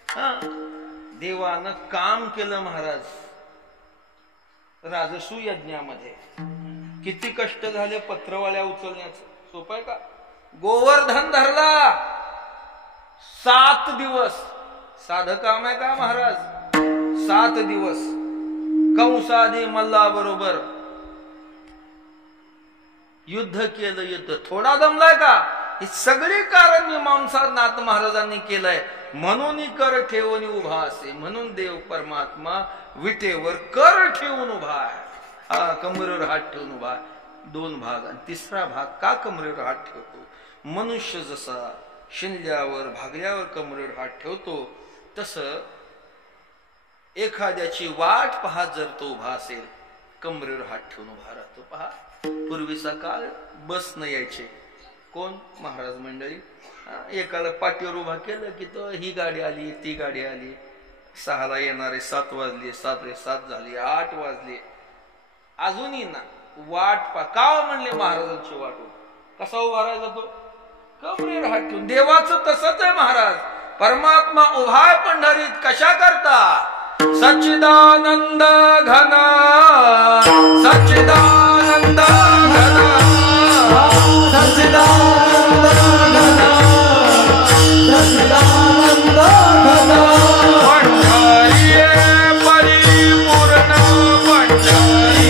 हा, देवानं काम केलं महाराज राजसू यज्ञामध्ये. किती कष्ट झाले पत्रवाळ्या उचलण्याचं. सोपं आहे का? गोवर्धन धरला, 7 दिवस साधं काम आहे का महाराज? 7 दिवस कंसादी मल्ला बरोबर युद्ध केलं. युद्ध थोडा दमलाय का? ही सगळी कारण मीमांसा नाथ महाराजांनी केलंय. म्हणून कर ठेवून उभा असे. म्हणून देव परमात्मा विटेवर कर ठेवून उभा आहे. हा कमरेवर हात ठेवून उभा आहे. 2 भाग. आणि तिसरा भाग का कमरेवर हात ठेवतो? मनुष्य जसा शिंद्यावर भागल्यावर कमरेवर हात ठेवतो तसं एखाद्याची वाट पाहत जर तो उभा असेल कमरेवर हात ठेवून उभा राहतो. पहा पूर्वीचा काळ बस न यायचे. कोण? महाराज मंडळी. एकाला पाठीवर उभा केलं की तो ही गाडी आली ती गाडी आली. 6ला येणारे 7 वाजले, 7:07 झाली, 8 वाजले, अजूनही ना वाट पा. का म्हणले महाराजांची वाट? कसा उभा राहायचा तो? कमरेवर हात ठेवून. देवाचं तसंच आहे महाराज. परमात्मा उभा आहे पंढरीत. कशा करता? सच्चिदानंद घन सच्चिदानंद घन सच्चिदानंद घन सच्चिदानंद घन पंढरी परिपूर्ण पंढरी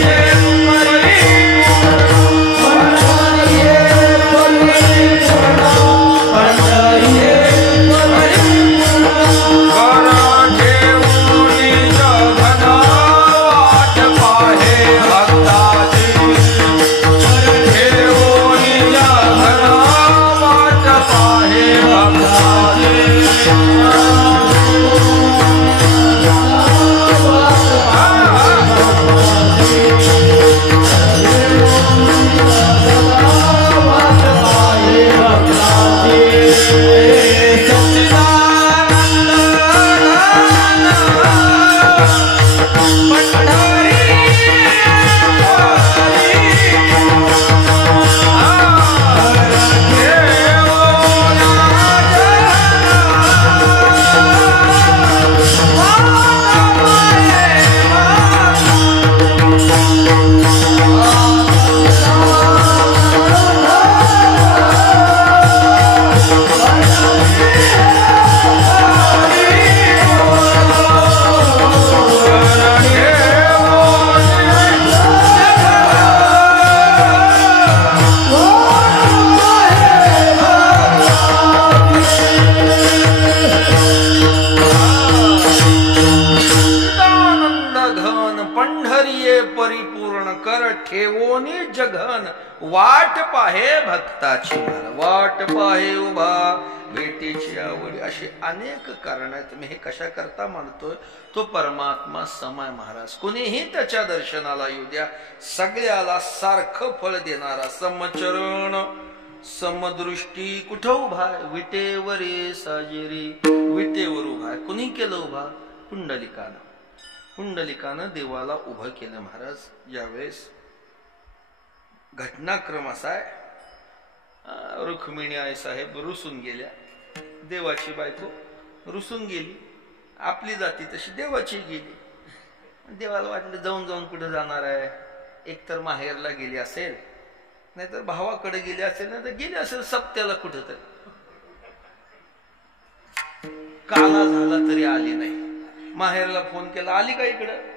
वाट पाहे भक्ताची. वाट पाहे उभा भेटीची आवडी. अशी अनेक कारण आहेत. मी हे कशा करता म्हणतोय? तो परमात्मा समय महाराज. कुणीही त्याच्या दर्शनाला येऊ द्या, सगळ्याला सारखं फळ देणारा समचरण समदृष्टी. कुठं उभा आहे? विटेवरे साजेरी. विटेवर उभा आहे. कुणी केलं उभा? पुंडलिकानं. पुंडलिकानं देवाला उभं केलं महाराज. यावेळेस घटनाक्रम असा आहे, रुक्मिणी आई साहेब रुसून गेल्या. देवाची बायको रुसून गेली. आपली जाती तशी देवाची गेली. देवाला वाटलं जाऊन जाऊन कुठे जाणार आहे? एकतर माहेरला गेली असेल, नाहीतर भावाकडे गेली असेल, नाही तर गेली असेल सप्त्याला कुठं तरी. काला झाला तरी आली नाही. माहेरला फोन केला, आली का इकडं?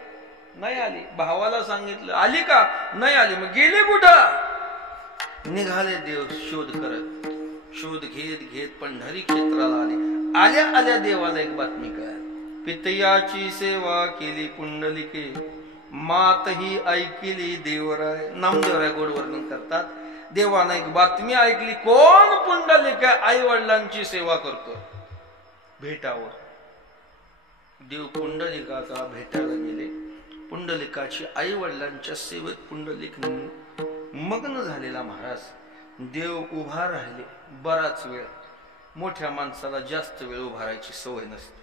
नाही आली. भावाला सांगितलं, आली का? नाही आली. मग गेली कुठं? निघाले देव शोध करत. शोध घेत घेत पंढरी क्षेत्राला आले. आल्या आल्या देवाला एक बातमी कळाली. पितयाची सेवा केली पुंडलिके, मात ही ऐकली देवराय. नामदेवराय गोड वर्णन करतात. देवानं एक बातमी ऐकली. कोण? पुंडलिक आई वडिलांची सेवा करतो. भेटावर देव पुंडलिकाला भेटायला गेले. पुंडलिकाची आई वडिलांच्या सेवेत पुंडलिक मग्न झालेला महाराज. देव उभा राहिले बराच वेळ. मोठ्या माणसाला जास्त वेळ उभा राहायची सवय नसते.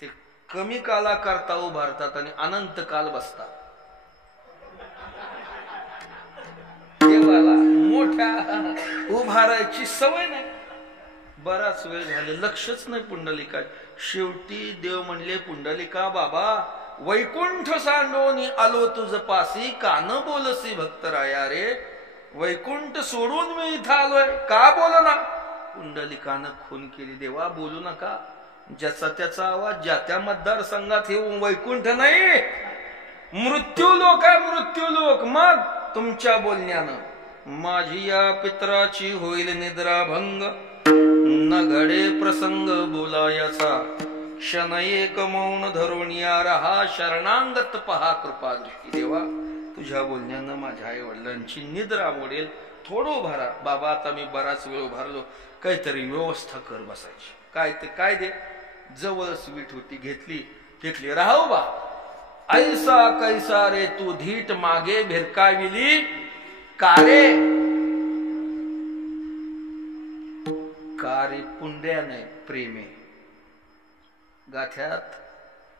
ते कमी काला करता उभारतात आणि अनंत काल बसतात. देवाला मोठ्या उभा राहायची सवय नाही. बराच वेळ झाले, लक्षच नाही पुंडलिका. शेवटी देव म्हणले, पुंडलिका बाबा, वैकुंठ सांडोनी आलो तुझ पासी, कान बोलसी भक्तराया रे. वैकुंठ सोडून मी इथं आलोय, का बोलना? पुंडलिक पुंडलिकानं खून केली. देवा बोलू नका, ज्याचा त्याचा आवाज, ज्या त्या मतदारसंघात हे वैकुंठ नाही, मृत्यूलोक आहे, मृत्यूलोक. मग तुमच्या बोलण्यानं माझी या पित्राची होईल निद्राभंग, न घडे प्रसंग बोलायाचा, क्षण एक मौन धरून या रहा, शरणांगत पहा कृपा दृष्टी. देवा तुझ्या बोलण्यानं माझ्या आई वडिलांची निद्रा मोडेल. थोडं उभारा बाबा, आता मी बराच वेळ उभारलो, काहीतरी व्यवस्था कर बसायची. काय ते काय दे, जवळच वीट होती, घेतली फेकली. राहू बा, ऐसा कैसा रे तू धीट मागे भिरकाविली कारे, कारे पुंड्या नाही प्रेमे. गाथ्यात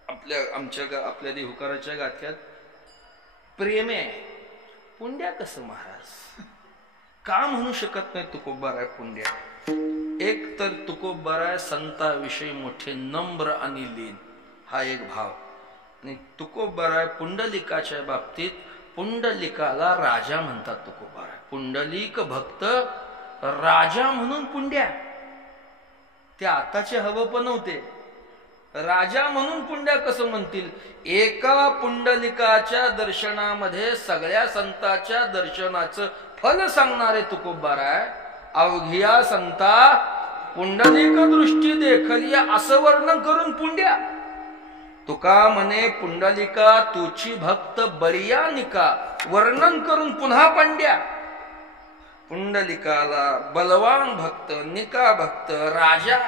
आपल्या देहुकाराच्या गाथ्यात प्रेमे, पुंड्या कसं महाराज का म्हणू शकत नाही? तुकोबाराय पुंड्या. एक तर तुकोबाराय संताविषयी मोठे नम्र आणि लीन, हा एक भाव. आणि तुकोबाराय पुंडलिकाच्या बाबतीत पुंडलिकाला राजा म्हणतात. तुकोबाराय पुंडलिक भक्त राजा म्हणून पुंड्या. ते आताचे हवं पण नव्हते, राजा म्हणून पुंड्या कसं म्हणतील? एका पुंडलिकाच्या दर्शनामध्ये सगळ्या संतांच्या दर्शनाचं फल सांगणारे तुकोबाराय, अवघिया संता पुंडलिक दृष्टी देखलिया असं वर्णन करून पुंड्या. तुका म्हणे पुंडलिका तुची भक्त बरिया निका, वर्णन करून पुन्हा पंड्या. पुंडलिकाला बलवान भक्त, निका भक्त, राजा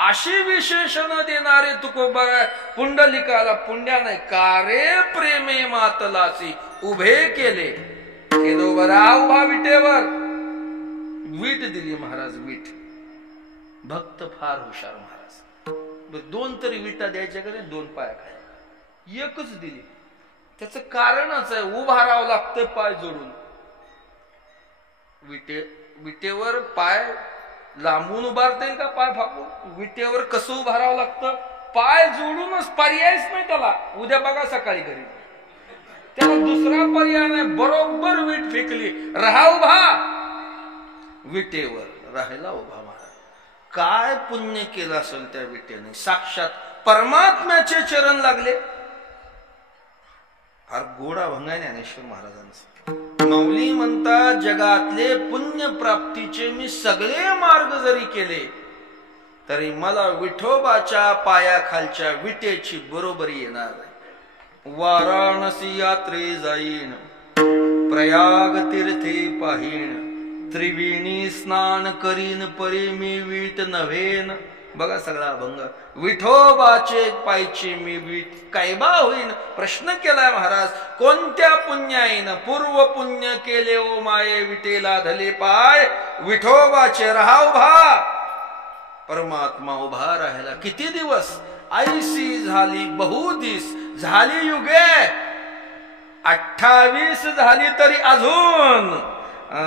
अशी विशेषण देणारे तुकोबाराय पुंडलिकाला पुंड्या नाही, कारे प्रेमे मातलासी उभे केले. केलो बरा उभा विटेवर, वीट दिली महाराज, वीट. भक्त फार हुशार महाराज. दोन तरी विटा द्यायच्या का नाही, दोन पाया खाली, एकच दिली. त्याच कारणच आहे, उभा राहावं लागतं पाय जोडून. विटेवर पाय लांबून उभारता येईल का? पाय फाकून. विटेवर कसं उभा राहावं लागतं? पाय जोडूनच, पर्यायच नाही त्याला. उद्या बघा सकाळी घरी, त्याला दुसरा पर्याय नाही. बरोबर वीट फेकली, राहा उभा विटेवर, राहायला उभा. महाराज काय पुण्य केलं असेल त्या विटेने, साक्षात परमात्म्याचे चरण लागले. फार गोडा भंगाय ज्ञानेश्वर महाराजांचा. माऊली म्हणता, जगातले पुण्य प्राप्तीचे मी सगळे मार्ग जरी केले तरी मला विठोबाच्या पायाखालच्या विटेची बरोबरी येणार नाही. वाराणसी यात्रे जाईन, प्रयाग तीर्थे पाहीन, त्रिवेणी स्नान करीन, परी मी वीट नव्हेन. बघा सगळा अभंग. विठोबाचे पायची मी वीट कायबा होईन. प्रश्न केलाय महाराज, कोणत्या पुण्याईन? पूर्व पुण्य केले ओ माये, विटेला धले पाय, विठोबाचे राहा उभा. परमात्मा उभा राहिला किती दिवस? ऐशी झाली बहुदिस, झाली युगे 28 झाली तरी अजून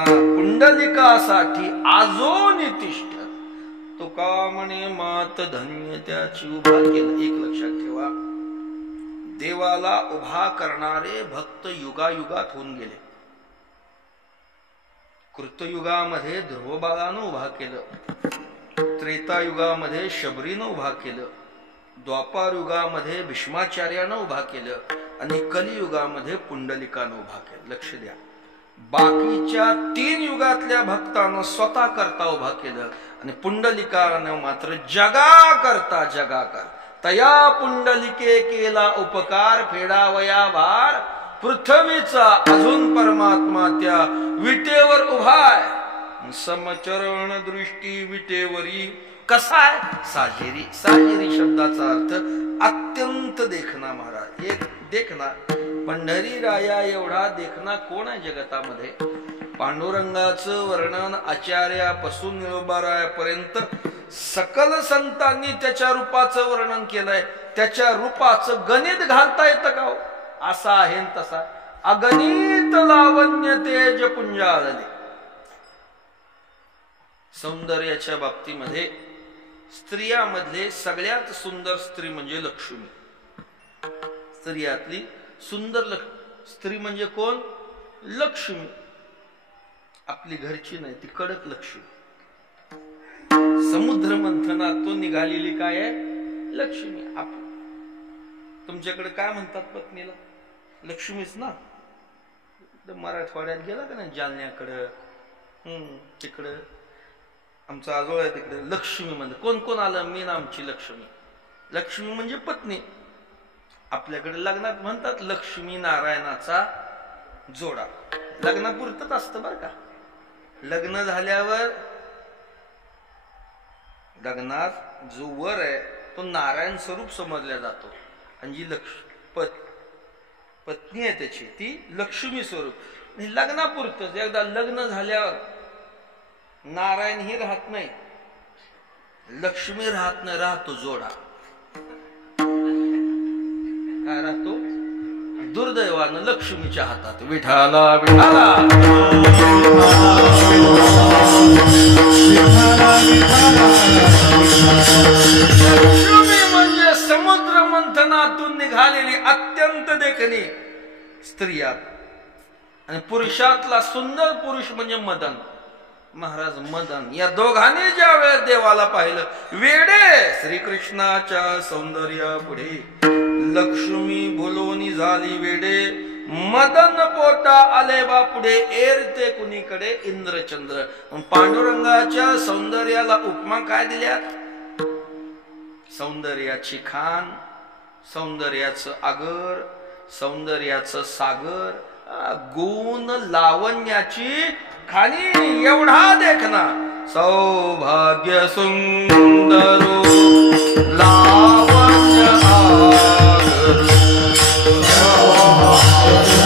पुंडलिकासाठी अजून तिष्ठ. तुका म्हणे मात धन्य त्याची उभा केलं. एक लक्षात ठेवा, देवाला उभा करणारे भक्त युगायुगात होऊन गेले. कृतयुगामध्ये ध्रुवबाळानं उभा केलं, त्रेतायुगामध्ये शबरीनं उभा केलं, द्वापार युगामध्ये भीष्माचार्यानं उभा केलं आणि कलियुगामध्ये पुंडलिकानं उभा केलं. लक्ष द्या, बाकीच्या 3 युगातल्या भक्तांना स्वतः करता उभा केलं आणि पुंडलिकानं मात्र जगा करता तया पुंडलिके केला उपकार, फेडावया भार पृथ्वीचा. अजून परमात्मा त्या विटेवर उभाय, समचरण दृष्टी विटेवरी. कसा आहे? साजेरी. साजेरी शब्दाचा अर्थ अत्यंत देखना. महाराज एक देखना, पंढरी राया एवढा देखना कोण आहे जगतामध्ये? पांडुरंगाचं वर्णन आचार्यापासून निळोबारायापर्यंत सकल संतांनी त्याच्या रूपाचं वर्णन केलंय. त्याच्या रूपाचं गणित घालता येतं का? असा आहे तसा अगणित लावण्य तेज पुंजाळले. सौंदर्याच्या बाबतीमध्ये स्त्रियामधले सगळ्यात सुंदर स्त्री म्हणजे लक्ष्मी. स्त्रियातली सुंदर स्त्री म्हणजे कोण? लक्ष्मी. आपली घरची नाही, ती कडक लक्ष्मी. समुद्र मंथनातून निघालेली काय आहे? लक्ष्मी. तुमच्याकडे काय म्हणतात पत्नीला? लक्ष्मीच ना. मराठवाड्यात गेला का नाही, जालन्याकडं, तिकडं आमचा आजोळ आहे, तिकडे लक्ष्मी म्हणतात. कोण कोण आलं? मी ना आमची लक्ष्मी. लक्ष्मी म्हणजे पत्नी. आपल्याकडे लग्नात म्हणतात लक्ष्मी नारायणाचा जोडा. लग्नापुरतच असतं बरं का. लग्न झाल्यावर लग्नात जो वर आहे तो नारायण स्वरूप समजला जातो आणि जी पत्नी आहे त्याची ती लक्ष्मी स्वरूप. लग्नापुरतच. एकदा लग्न झाल्यावर नारायण ही राहत नाही, लक्ष्मी राहत नाही, राहतो जोडा. काय राहतो? दुर्दैवानं लक्ष्मीच्या हातात. विठाला विठाला लक्ष्मी म्हणजे समुद्र मंथनातून निघालेली अत्यंत देखणी स्त्रियात. आणि पुरुषातला सुंदर पुरुष म्हणजे मदन. महाराज मदन या दोघांनी ज्या वेळेस देवाला पाहिलं, वेडे श्रीकृष्णाच्या सौंदर्या पुढे लक्ष्मी भुलोनी झाली वेडे. मदन पोटा आले बा पुढे, एरते कुणीकडे इंद्रचंद्र. पांडुरंगाच्या सौंदर्याला उपमा काय दिल्यात? सौंदर्याची खान, सौंदर्याचं आगर, सौंदर्याचं सागर, गुण लावण्याची खानी. एवढा देखना सौभाग्य सुंदरो लावण्य आगर. सौभाग्य सुंदरो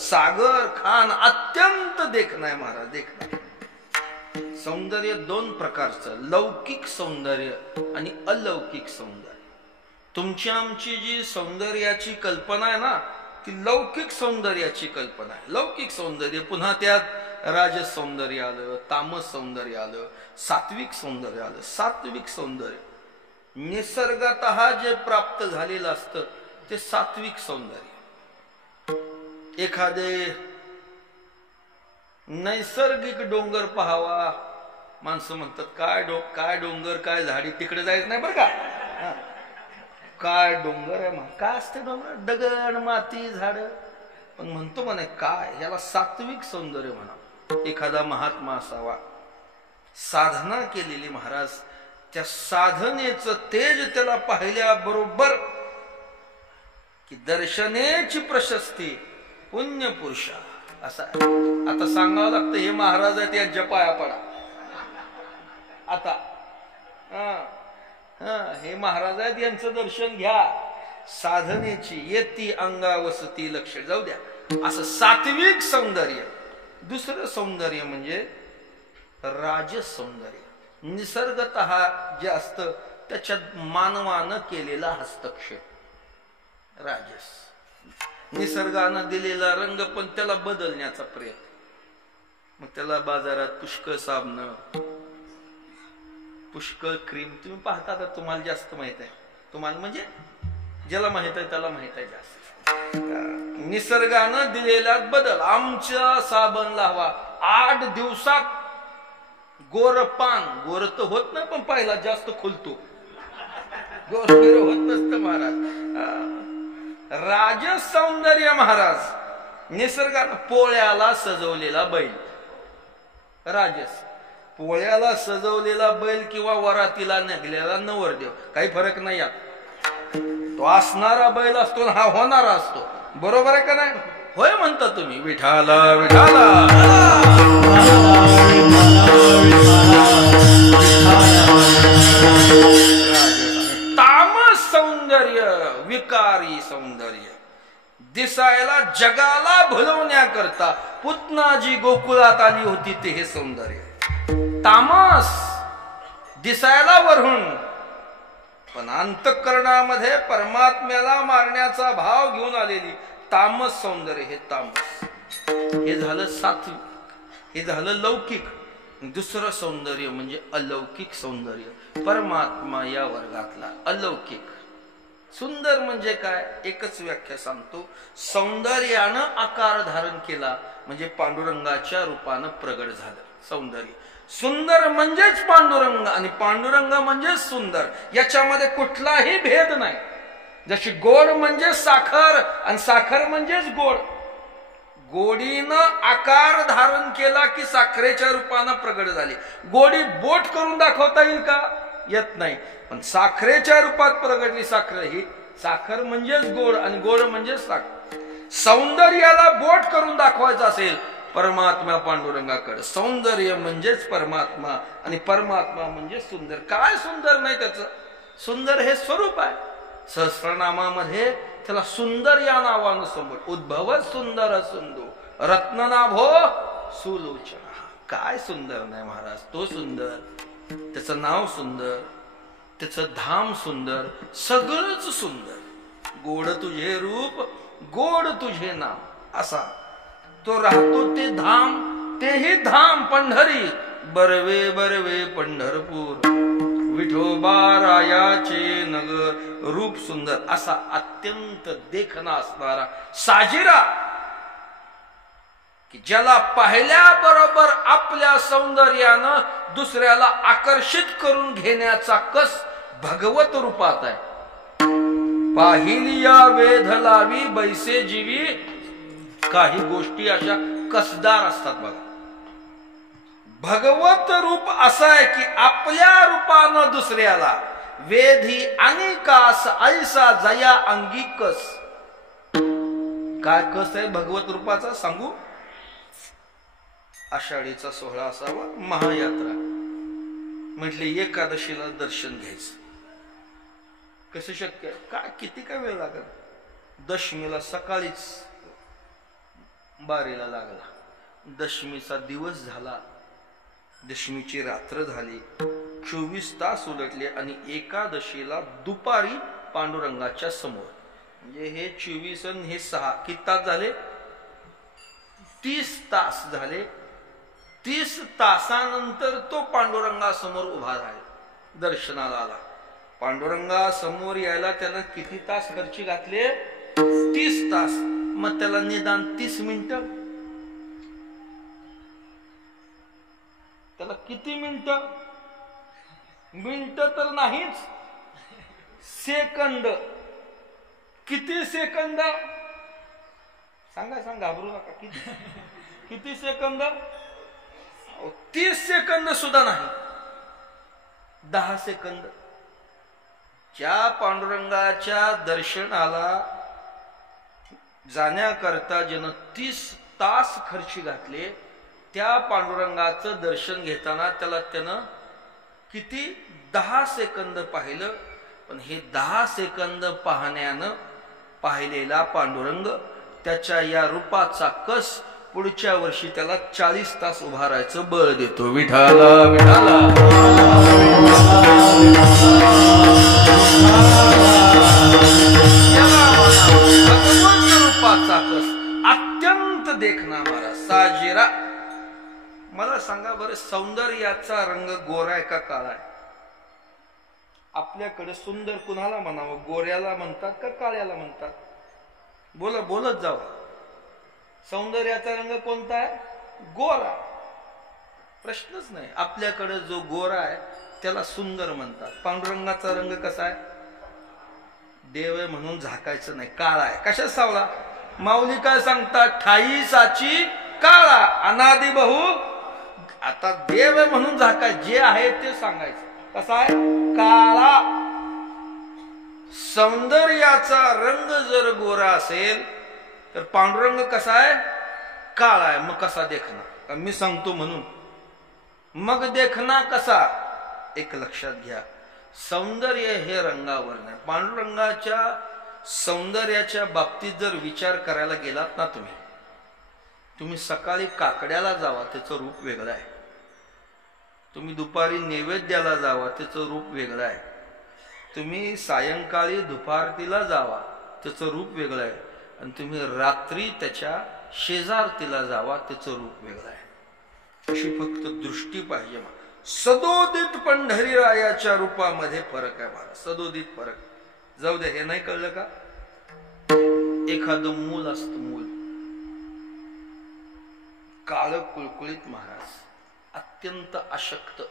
सागर खान अत्यंत देखना आहे महाराज. देखना सौंदर्य दोन प्रकारचं, लौकिक सौंदर्य आणि अलौकिक सौंदर्य. तुमची आमची जी सौंदर्याची कल्पना आहे ना ती लौकिक सौंदर्याची कल्पना आहे. लौकिक सौंदर्य पुन्हा त्यात राजस सौंदर्य आलं, तामस सौंदर्य आलं, सात्विक सौंदर्य आलं. सात्विक सौंदर्य निसर्गतः जे प्राप्त झालेलं असतं ते सात्विक सौंदर्य. एखादे नैसर्गिक डोंगर पहावा, माणसं म्हणतात काय डोंगर काय झाडी, तिकडे जायचं नाही बरं का. काय डोंगर आहे मग, काय असते डोंगर, दगड माती झाड. पण म्हणतो म्हणे काय, याला सात्विक सौंदर्य म्हणा. एखादा महात्मा असावा, साधना केलेली महाराज, त्या साधनेचं तेज त्याला पाहिल्याबरोबर की दर्शनेची प्रशस्ती पुण्य पुरुषा असा. आता सांगावं लागतं हे महाराज आहेत यांच्या पाया पडा. आता हे महाराज आहेत यांचं दर्शन घ्या. साधनेची येती अंगा वसती लक्ष जाऊ द्या. असं सात्विक सौंदर्य. दुसरं सौंदर्य म्हणजे राजस सौंदर्य. निसर्गतः जे असतं त्याच्यात मानवानं केलेला हस्तक्षेप राजस. निसर्गानं दिलेला रंग पण त्याला बदलण्याचा प्रयत्न. मग त्याला बाजारात पुष्कळ साबण, पुष्कळ क्रीम तुम्ही पाहता. तर तुम्हाला जास्त माहित आहे, तुम्हाला म्हणजे ज्याला माहित आहे त्याला माहित आहे जास्त. निसर्गानं दिलेला बदल. आमच्या साबण लावा 8 दिवसात गोर पान, गोर तर होत नाही पण पहिला जास्त खुलतो, गोर बिर होत नसतं महाराज. राजस सौंदर्य महाराज. निसर्गानं पोळ्याला सजवलेला बैल राजस. पोळ्याला सजवलेला बैल किंवा वरातीला निघलेला नवरदेव काही फरक नाही यात. तो असणारा बैल असतो ना, हा होणारा असतो. बरोबर आहे का नाही? होय म्हणता तुम्ही. विठाला विठाला. तामस सौंदर्य, विकारी सौंदर्य. दिसायला जगाला भुलवण्याकरता पुतनाजी गोकुळात आली होती ते हे सौंदर्य. तामस दिसायला वरून पण अंतःकरणामध्ये परमात्म्याला मारण्याचा भाव घेऊन आलेली तामस सौंदर्य. हे तामस. हे झालं सात्विक, हे झालं लौकिक. दुसरं सौंदर्य म्हणजे अलौकिक सौंदर्य. परमात्मा या वर्गातला अलौकिक. सुंदर म्हणजे काय, एकच व्याख्या सांगतो. सौंदर्यानं आकार धारण केला म्हणजे पांडुरंगाच्या रूपानं प्रगट झालं सौंदर्य. सुंदर म्हणजेच पांडुरंग आणि पांडुरंग म्हणजेच सुंदर. याच्यामध्ये कुठलाही भेद नाही. जशी गोड म्हणजे साखर आणि साखर म्हणजेच गोड. गोडीनं आकार धारण केला की साखरेच्या रूपानं प्रगट झाली. गोडी बोट करून दाखवता येईल का? येत नाही. पण साखरेच्या रूपात प्रगटली साखर. ही साखर म्हणजेच गोड आणि गोड म्हणजेच साखर. सौंदर्याला बोट करून दाखवायचं असेल परमात्मा पांडुरंगाकडे. सौंदर्य म्हणजेच परमात्मा आणि परमात्मा म्हणजे सुंदर. काय सुंदर नाही त्याचं? सुंदर हे स्वरूप आहे. सहस्रनामामध्ये त्याला सुंदर या नावानं समोर. उद्भव सुंदर सुंदो रत्ननाभो सुलोचन. काय सुंदर नाही महाराज? तो सुंदर, त्याचं नाव सुंदर, त्याचं धाम सुंदर, सगळंच सुंदर. गोड तुझे रूप, गोड तुझे नाम असा तो राहतो. ते धाम, तेही धाम पंढरी. बरवे बरवे पंढरपूर, विठोबा रायाचे नगर. रूप सुंदर असा अत्यंत देखणा असणारा साजिरा की ज्याला पाहिल्याबरोबर आपल्या सौंदर्यानं दुसऱ्याला आकर्षित करून घेण्याचा कस भगवत रूपात आहे. पाहिलिया वेध लावी बैसे जीवी. काही गोष्टी अशा कसदार असतात बघा. भगवत रूप असं आहे की आपल्या रूपानं दुसऱ्याला वेधी अनेकास ऐसा जया अंगी कस. काय कस आहे भगवत रूपाचा सांगू? आषाढीचा सोहळा असावा, महायात्रा म्हटले एकादशीला दर्शन घ्यायचं. कसं शक्य आहे? काय किती काय वेळ लागला? दशमीला सकाळीच बारीला लागला. दशमीचा दिवस झाला, दशमीची रात्र झाली, 24 तास उलटले आणि एकादशीला दुपारी पांडुरंगाच्या समोर. म्हणजे हे 24 आणि हे 6 किती तास झाले? 30 तास झाले. 30 तासानंतर तो पांडुरंगासमोर उभा राहिला, दर्शनाला आला. पांडुरंगासमोर यायला त्याला किती तास खर्ची घातले? 30 तास. मग त्याला निदान 30 मिनिटं, त्याला किती मिनिटं? मिनिटं तर नाहीच, सेकंद. किती सेकंद? सांगा सांगा, घाबरू नका. किती सेकंद? 30 सेकंद सुद्धा नाही, 10 सेकंद. ज्या पांडुरंगाच्या दर्शनाला जाण्याकरता ज्यानं 30 तास खर्ची घातले, त्या पांडुरंगाचं दर्शन घेताना त्यानं किती? 10 सेकंद पाहिलं. पण हे 10 सेकंद पाहण्यानं पाहिलेला पांडुरंग त्याच्या या रूपाचा कस पुढच्या वर्षी त्याला 40 तास उभा राहायचं बळ देतो. विठाला विठाला भगवंत रूपाचा कस अत्यंत देखना मारा साजेरा. मला सांगा बरं, सौंदर्याचा रंग गोरा आहे का काळा आहे? आपल्याकडे सुंदर कुणाला म्हणावं? गोऱ्याला म्हणतात का काळ्याला म्हणतात? बोला, बोलत जाऊ. सौंदर्याचा रंग कोणता आहे? गोरा. प्रश्नच नाही. आपल्याकडे जो गोरा आहे त्याला सुंदर म्हणतात. पांडुरंगाचा रंग कसा आहे? देव आहे म्हणून झाकायचं नाही, काळा आहे. कशात सावला? माऊली काय सांगतात? ठाई साची काळा अनादि बहु. आता देव आहे म्हणून झाकाय, जे आहे ते सांगायचं. कसा आहे? काळा. सौंदर्याचा रंग जर गोरा असेल तर पांडुरंग कसा आहे? काळा आहे. मग कसा देखना? मी सांगतो म्हणून. मग देखना कसा? एक लक्षात घ्या, सौंदर्य हे रंगावर नाही. पांडुरंगाच्या सौंदर्याच्या बाबतीत जर विचार करायला गेलात ना तुम्ही सकाळी काकड्याला जावा, त्याचं रूप वेगळं आहे. तुम्ही दुपारी नैवेद्याला जावा, त्याचं रूप वेगळं आहे. तुम्ही सायंकाळी दुपारतीला जावा, त्याचं रूप वेगळं आहे. आणि तुम्ही रात्री त्याच्या शेजारतीला जावा, त्याचं रूप वेगळं आहे. अशी फक्त दृष्टी पाहिजे. सदोदित पंढरीरायाच्या रूपामध्ये फरक आहे महाराज, सदोदित फरक. जाऊ दे, हे नाही कळलं का? एखादं मूल असतं, मूल काळ कुळकुळीत महाराज, अत्यंत अशक्त,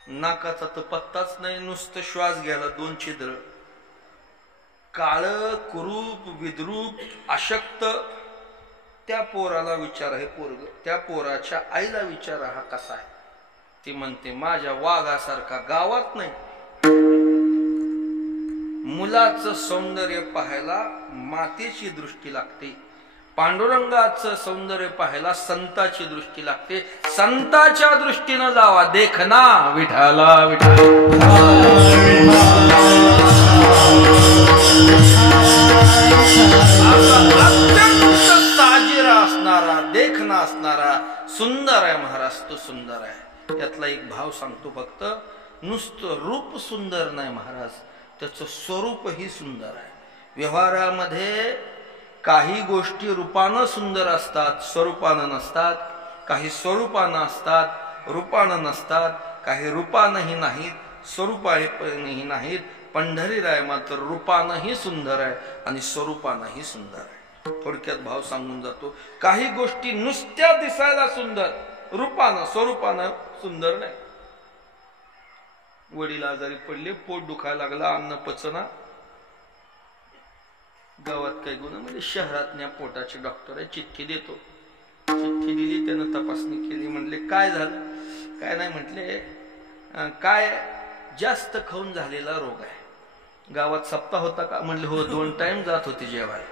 नाकाचा तर पत्ताच नाही, नुसतं श्वास घ्यायला 2 छिद्र, काळ कुरूप विद्रूप अशक्त. त्या पोराला विचारा, हे पोरग, त्या पोराच्या आईला विचारा हा कसा आहे? ती म्हणते माझ्या वाघासारखा गावात नाही. मुलाचं सौंदर्य पाहायला मातेची दृष्टी लागते, पांडुरंगाचं सौंदर्य पाहायला संताची दृष्टी लागते. संताच्या दृष्टीनं जावा, देखना विठाला विठाला. अत्यंत साजेरा असणारा, देखना असणारा, सुंदर आहे महाराज, तो सुंदर आहे. त्यातला एक भाव सांगतो फक्त. नुसतं रूप सुंदर नाही महाराज, त्याचं स्वरूपही सुंदर आहे. व्यवहारामध्ये काही गोष्टी रूपानं सुंदर असतात, स्वरूपानं नसतात. काही स्वरूपानं असतात, रूपानं नसतात. काही रूपानंही नाहीत, स्वरूपानंही नाहीत. पंढरीराय मात्र रूपानंही सुंदर आहे आणि स्वरूपानंही सुंदर आहे. थोडक्यात भाव सांगून जातो. काही गोष्टी नुसत्या दिसायला सुंदर, रूपानं स्वरूपानं सुंदर नाही. वडील आजारी पडले, पोट दुखायला लागला, अन्न पचना. गावात काही गुन्हा म्हणजे शहरातल्या पोटाचे डॉक्टर आहे, चिठ्ठी देतो. चिठ्ठी दिली, त्यानं तपासणी केली. म्हटले काय झालं? काय नाही म्हटले, काय जास्त खाऊन झालेला रोग आहे. गावात सप्ताह होता का? म्हणले हो, 2 टाइम जात होते जेवायला.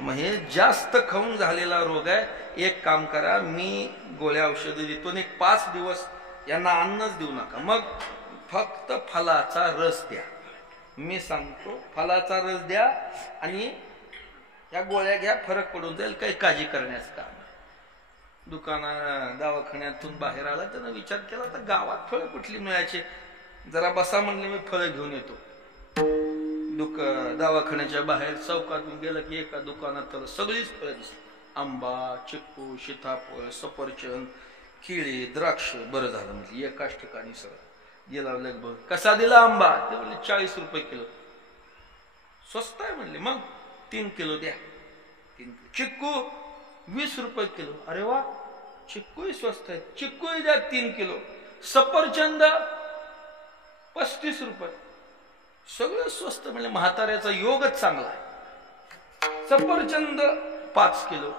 मग हे जास्त खाऊन झालेला रोग आहे. एक काम करा, मी गोळ्या औषधं देतो, 5 दिवस यांना अन्नच देऊ नका, मग फक्त फलाचा रस द्या. मी सांगतो, फलाचा रस द्या आणि या गोळ्या घ्या, फरक पडून जाईल, काही काळजी करण्याचं काम. दवाखान्यातून बाहेर आला, त्यानं विचार केला तर गावात फळं कुठली मिळायचे. जरा बसा म्हणले, मी फळं घेऊन येतो. दवाखान्याच्या बाहेर चौकातून गेलं की एका दुकानात त्याला सगळीच फळं दिसली. आंबा, चिक्कू, सीताफळ, सफरचंद, केळी, द्राक्ष. बरं झालं म्हणजे एकाच ठिकाणी सगळं गेला. लगभग कसा दिला आंबा? ते म्हणले 40 रुपये किलो. स्वस्त आहे म्हणले. मग 3 किलो द्या. 3 किलो. चिक्कू 20 रुपये किलो. अरे वा, चिक्कूही स्वस्त आहे, चिक्कूही द्या 3 किलो. सफरचंद 35 रुपये. सगळं स्वस्त म्हणजे म्हाताऱ्याचा योगच चांगला आहे. सफरचंद 5 किलो.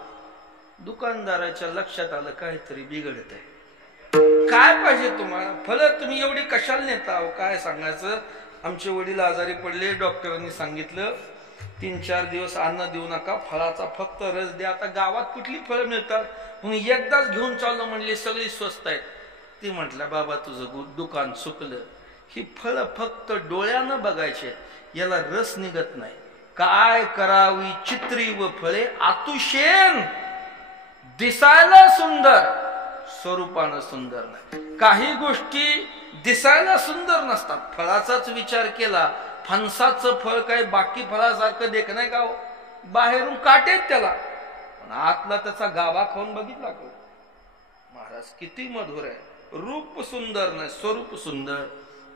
दुकानदाराच्या लक्षात आलं काहीतरी बिघडत आहे. काय पाहिजे तुम्हाला? फळं तुम्ही एवढी कशाला नेता? काय सांगायचं? आमचे वडील आजारी पडले, डॉक्टरांनी सांगितलं 3-4 दिवस अन्न देऊ नका, फळाचा फक्त रस द्या. आता गावात कुठली फळं मिळतात? म्हणून एकदाच घेऊन चाललो म्हणले, सगळी स्वस्त आहेत. ती म्हटलं बाबा तुझं दुकान चुकलं. ही फळं फक्त डोळ्यानं बघायचे, याला रस निघत नाही. काय करावी चित्री व फळे आतुशेन, दिसायला सुंदर, स्वरूपानं सुंदर नाही. काही गोष्टी दिसायला सुंदर नसतात. फळाचाच विचार केला, फणसाचं फळ काय बाकी फळासारखं देख नाही का? बाहेरून काटेत त्याला, पण आतला त्याचा गाभा खाऊन बघितला का? महाराज किती मधुर आहे. रूप सुंदर नाही, स्वरूप सुंदर.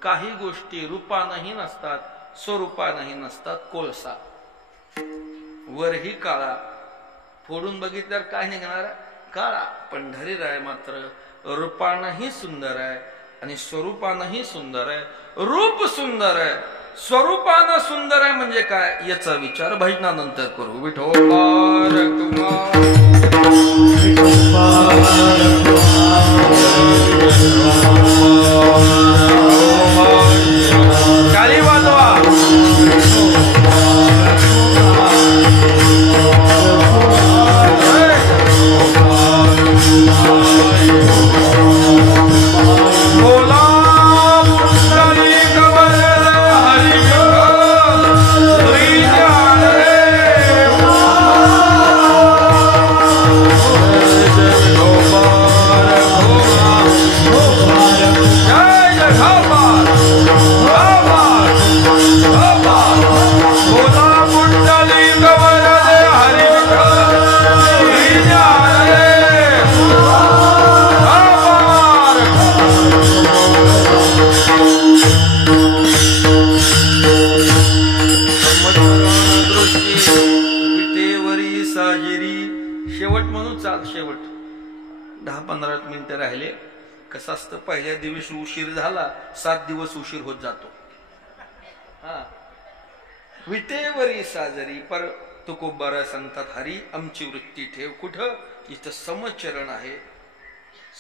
काही गोष्टी रूपानंही नसतात, स्वरूपानंही नसतात. कोळसा वरही काळा, फोडून बघितल्यावर काय निघणार? काळा. पंढरीराय आहे मात्र रूपानंही सुंदर आहे आणि स्वरूपानंही सुंदर आहे. रूप सुंदर आहे, स्वरूपानं सुंदर आहे म्हणजे काय याचा विचार भजनानंतर करू. विठोबार टाळी वाजवा. शेवट 10-15 मिनिटं राहिले. कसं असतं, पहिल्या दिवशी उशीर झाला 7 दिवस उशीर होत जातो. विटेवरी साजरी पर तुकोबारा सांगतात, हरी आमची वृत्ती ठेव. कुठं? इथं समचरण आहे,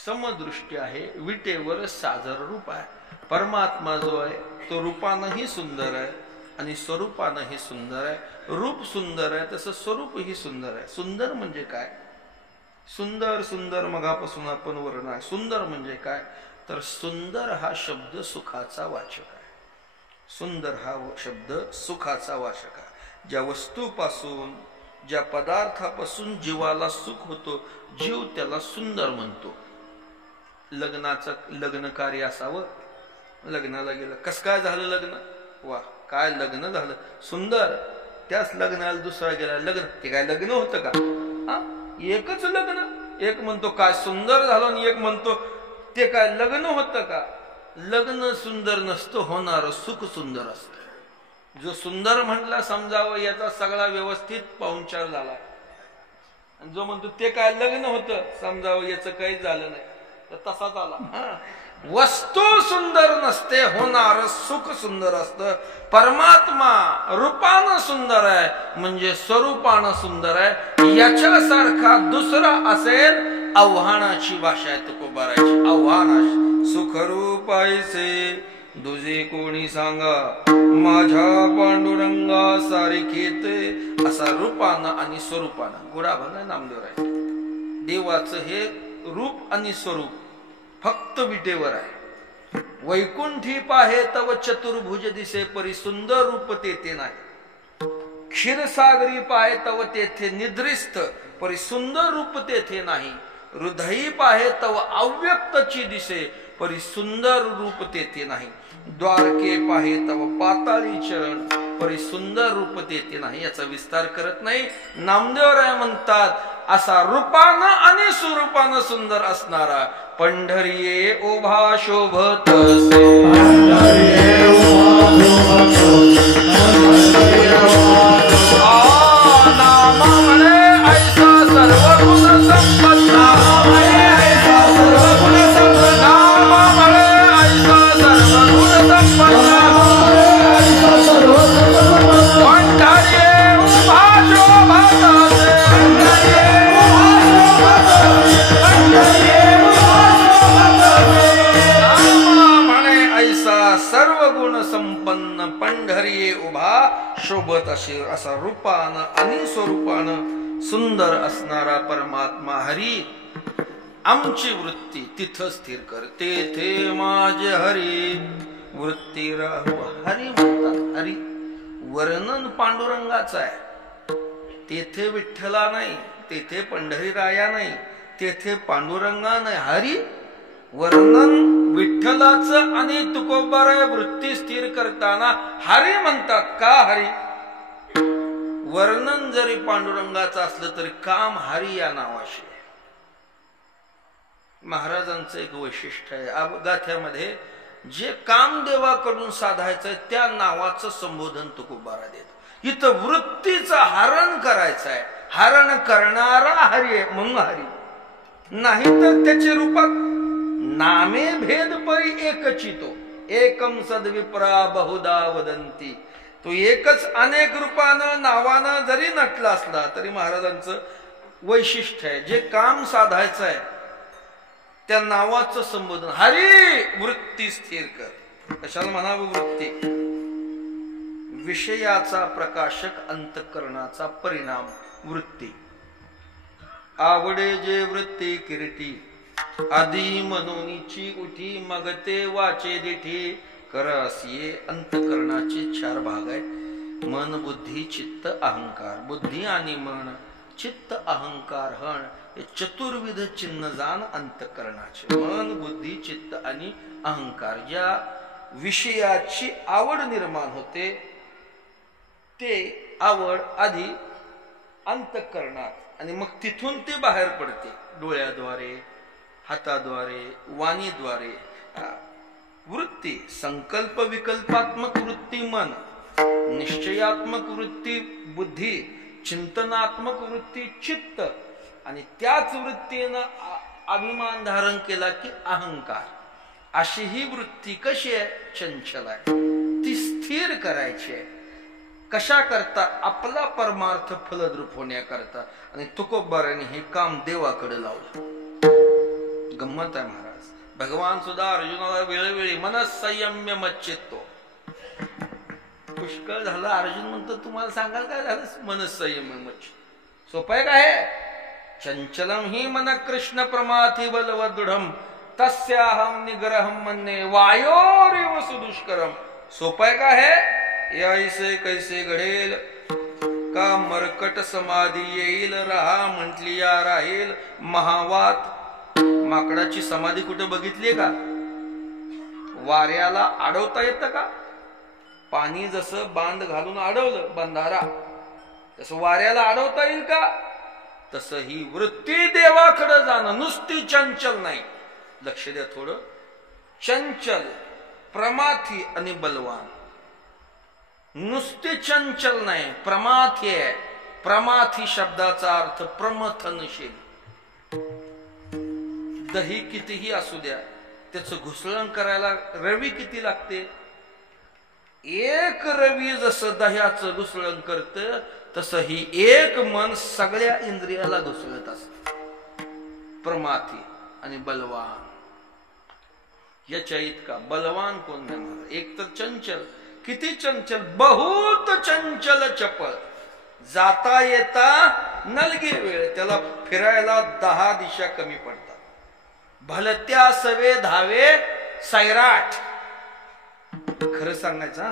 समदृष्टी आहे. विटेवर साजर रूप आहे. परमात्मा जो आहे तो रूपानंही सुंदर आहे आणि स्वरूपानंही सुंदर आहे. रूप सुंदर आहे तसं स्वरूपही सुंदर आहे. सुंदर म्हणजे काय? सुंदर सुंदर मगापासून आपण वर्ण आहे. सुंदर म्हणजे काय? तर सुंदर हा शब्द सुखाचा वाचक आहे. सुंदर हा शब्द सुखाचा वाचक आहे. ज्या वस्तूपासून, ज्या पदार्थापासून जीवाला सुख होतो, जीव त्याला सुंदर म्हणतो. लग्न कार्य असावं, लग्नाला गेलं, कस काय झालं लग्न? वा, काय लग्न झालं, सुंदर. त्याच लग्नाला दुसरा गेला, लग्न. ते काय लग्न होतं का? एकच लग्न. एक म्हणतो काय सुंदर झालं आणि एक म्हणतो ते काय लग्न होतं का? लग्न सुंदर नसतं, होणार सुख सुंदर असतं. जो सुंदर म्हटला समजावं याचा सगळा व्यवस्थित पाहुणचार झाला. जो म्हणतो ते काय लग्न होतं समजावं याचं काही झालं नाही, तर तसाच आला. वस्तू सुंदर नसते, होणार सुख सुंदर असतं. परमात्मा रूपानं सुंदर आहे म्हणजे स्वरूपानं सुंदर आहे. याच्यासारखा दुसरा असेल आव्हानाची भाषा आहे तुकोबाराची. आव्हानाची सुखरूप ऐसे दुजे कोणी सांगा, माझ्या पांडुरंगा सारखे ते. असा रूपानं आणि स्वरूपानं गुढाभागा नामदेव आहे. देवाचं हे रूप आणि स्वरूप फक्त विटेवर आहे. वैकुंठी पाहे तव चतुर्भुज दिसे, परी सुंदर रूप तेथे नाही. क्षीरसागरी पाहे तव तेथे निद्रिस्त, परी सुंदर रूप तेथे नाही. हृदयी पाहे तव अव्यक्तची दिसे, परी सुंदर रूप तेथे नाही. द्वारके पाहे तव पाताळी चरण, परी सुंदर रूप तेथे नाही. याचा विस्तार करत नाही. नामदेवराय म्हणतात असा रूपानं आणि स्वरूपानं सुंदर असणारा पंढरीये उभा शोभत नाम म्हणे ऐसा सर्व गुण संपन्न नाम म्हणे ऐसा सर्व गुण संपन्न संपन्न पंढरीये उभा शोभत असा रूपानं आणि स्वरूपानं सुंदर असणारा परमात्मा हरी आमची वृत्ती तिथं स्थिर कर. तेथे माझे हरी वृत्ती राहू. हरी म्हणतात. हरी वर्णन पांडुरंगाचं आहे. तेथे विठ्ठला नाही, तेथे पंढरीराया नाही, तेथे पांडुरंगा नाही. हरी वर्णन विठ्ठलाचं आणि तुकोबाराय वृत्ती स्थिर करताना हरी म्हणतात. का हरी? वर्णन जरी पांडुरंगाचं असलं तरी काम हरी या नावाशी. महाराजांचं एक वैशिष्ट्य आहे. अपगाथ्यामध्ये जे काम देवाकडून साधायचंय त्या नावाचं संबोधन तुकोबारा देतो. इथं वृत्तीचं हरण करायचं आहे. हरण करणारा हरी आहे म्हणून हरी. नाही तर त्याच्या रूपात नामे भेद परी एकचितो एकम सद्विप्रा बहुधा वदंती. तो एकच अनेक रूपानं नावानं जरी नटला असला तरी महाराजांचं वैशिष्ट्य आहे. जे काम साधायचं आहे त्या नावाचं संबोधन हरी वृत्ती स्थिर कर. कशाला म्हणावं वृत्ती? विषयाचा प्रकाशक अंतःकरणाचा परिणाम वृत्ती. आवडे जे वृत्ती किरीटी आधी मनोनीची उठी मग ते वाचे दिठी करस. ये अंतःकरणाचे 4 भाग आहेत. मन बुद्धी चित्त अहंकार. बुद्धी आणि मन चित्त अहंकार हण हे चतुर्विध चिन्ह जाण अंतःकरणाचे. मन बुद्धी चित्त आणि अहंकार ज्या विषयाची आवड निर्माण होते ते आवड आधी अंतःकरणात आणि मग तिथून ते बाहेर पडते डोळ्याद्वारे हाताद्वारे वाणीद्वारे. वृत्ती संकल्प विकल्पात्मक वृत्ती मन, निश्चयात्मक वृत्ती बुद्धी, चिंतनात्मक वृत्ती चित्त आणि त्याच वृत्तीनं अभिमान धारण केला की अहंकार. अशी ही वृत्ती कशी आहे? चंचल आहे. ती स्थिर करायची आहे. कशा करता? आपला परमार्थ फलद्रूप होण्याकरता. आणि तुकोबाराने हे काम देवाकडे लावलं. गंमत आहे महाराज. भगवान सुद्धा अर्जुनाला वेळोवेळी मनसंयम्य मच्चित्तो. पुष्कळ झालं. अर्जुन म्हणतो तुम्हाला सांगाल काय झालं? मनसंयम्य मच्चित्तो सोपं आहे काय? चंचलम ही मन कृष्ण प्रमाथी बलवदृढम तस्याहम निग्रहम मन्ये वायोरिव सुदुष्करम. सोपं आहे का हे? ऐसे कैसे घडेल का मरकट समाधी येईल रहा म्हटली या राहील महावात. माकडाची समाधी कुठे बघितली का? वाऱ्याला अडवता येतं का? पाणी जसं बांध घालून अडवलं बंधारा तसं वाऱ्याला अडवता येईल का? तसं ही वृत्ती देवाकडे जाणं. नुसती चंचल नाही. लक्ष द्या थोडं. चंचल प्रमाथी आणि बलवान. नुसती चंचल नाही प्रमाथी आहे. प्रमाथी शब्दाचा अर्थ प्रमथनशील. दही कितीही असू द्या त्याचं घुसळण करायला रवी किती लागते? एक रवी जसं दह्याचं घुसळण करतं तसं ही एक मन सगळ्या इंद्रियाला घुसळत असत. प्रमाथी आणि बलवान याच्या इतका बलवान कोण नाही मला. एक तर चंचल. किती चंचल? बहुत चंचल चपळ. जाता येता नलगी वेळ. त्याला फिरायला 10 दिशा कमी पडतात. भलत्या सवे धावे सैराट. खरं सांगायचं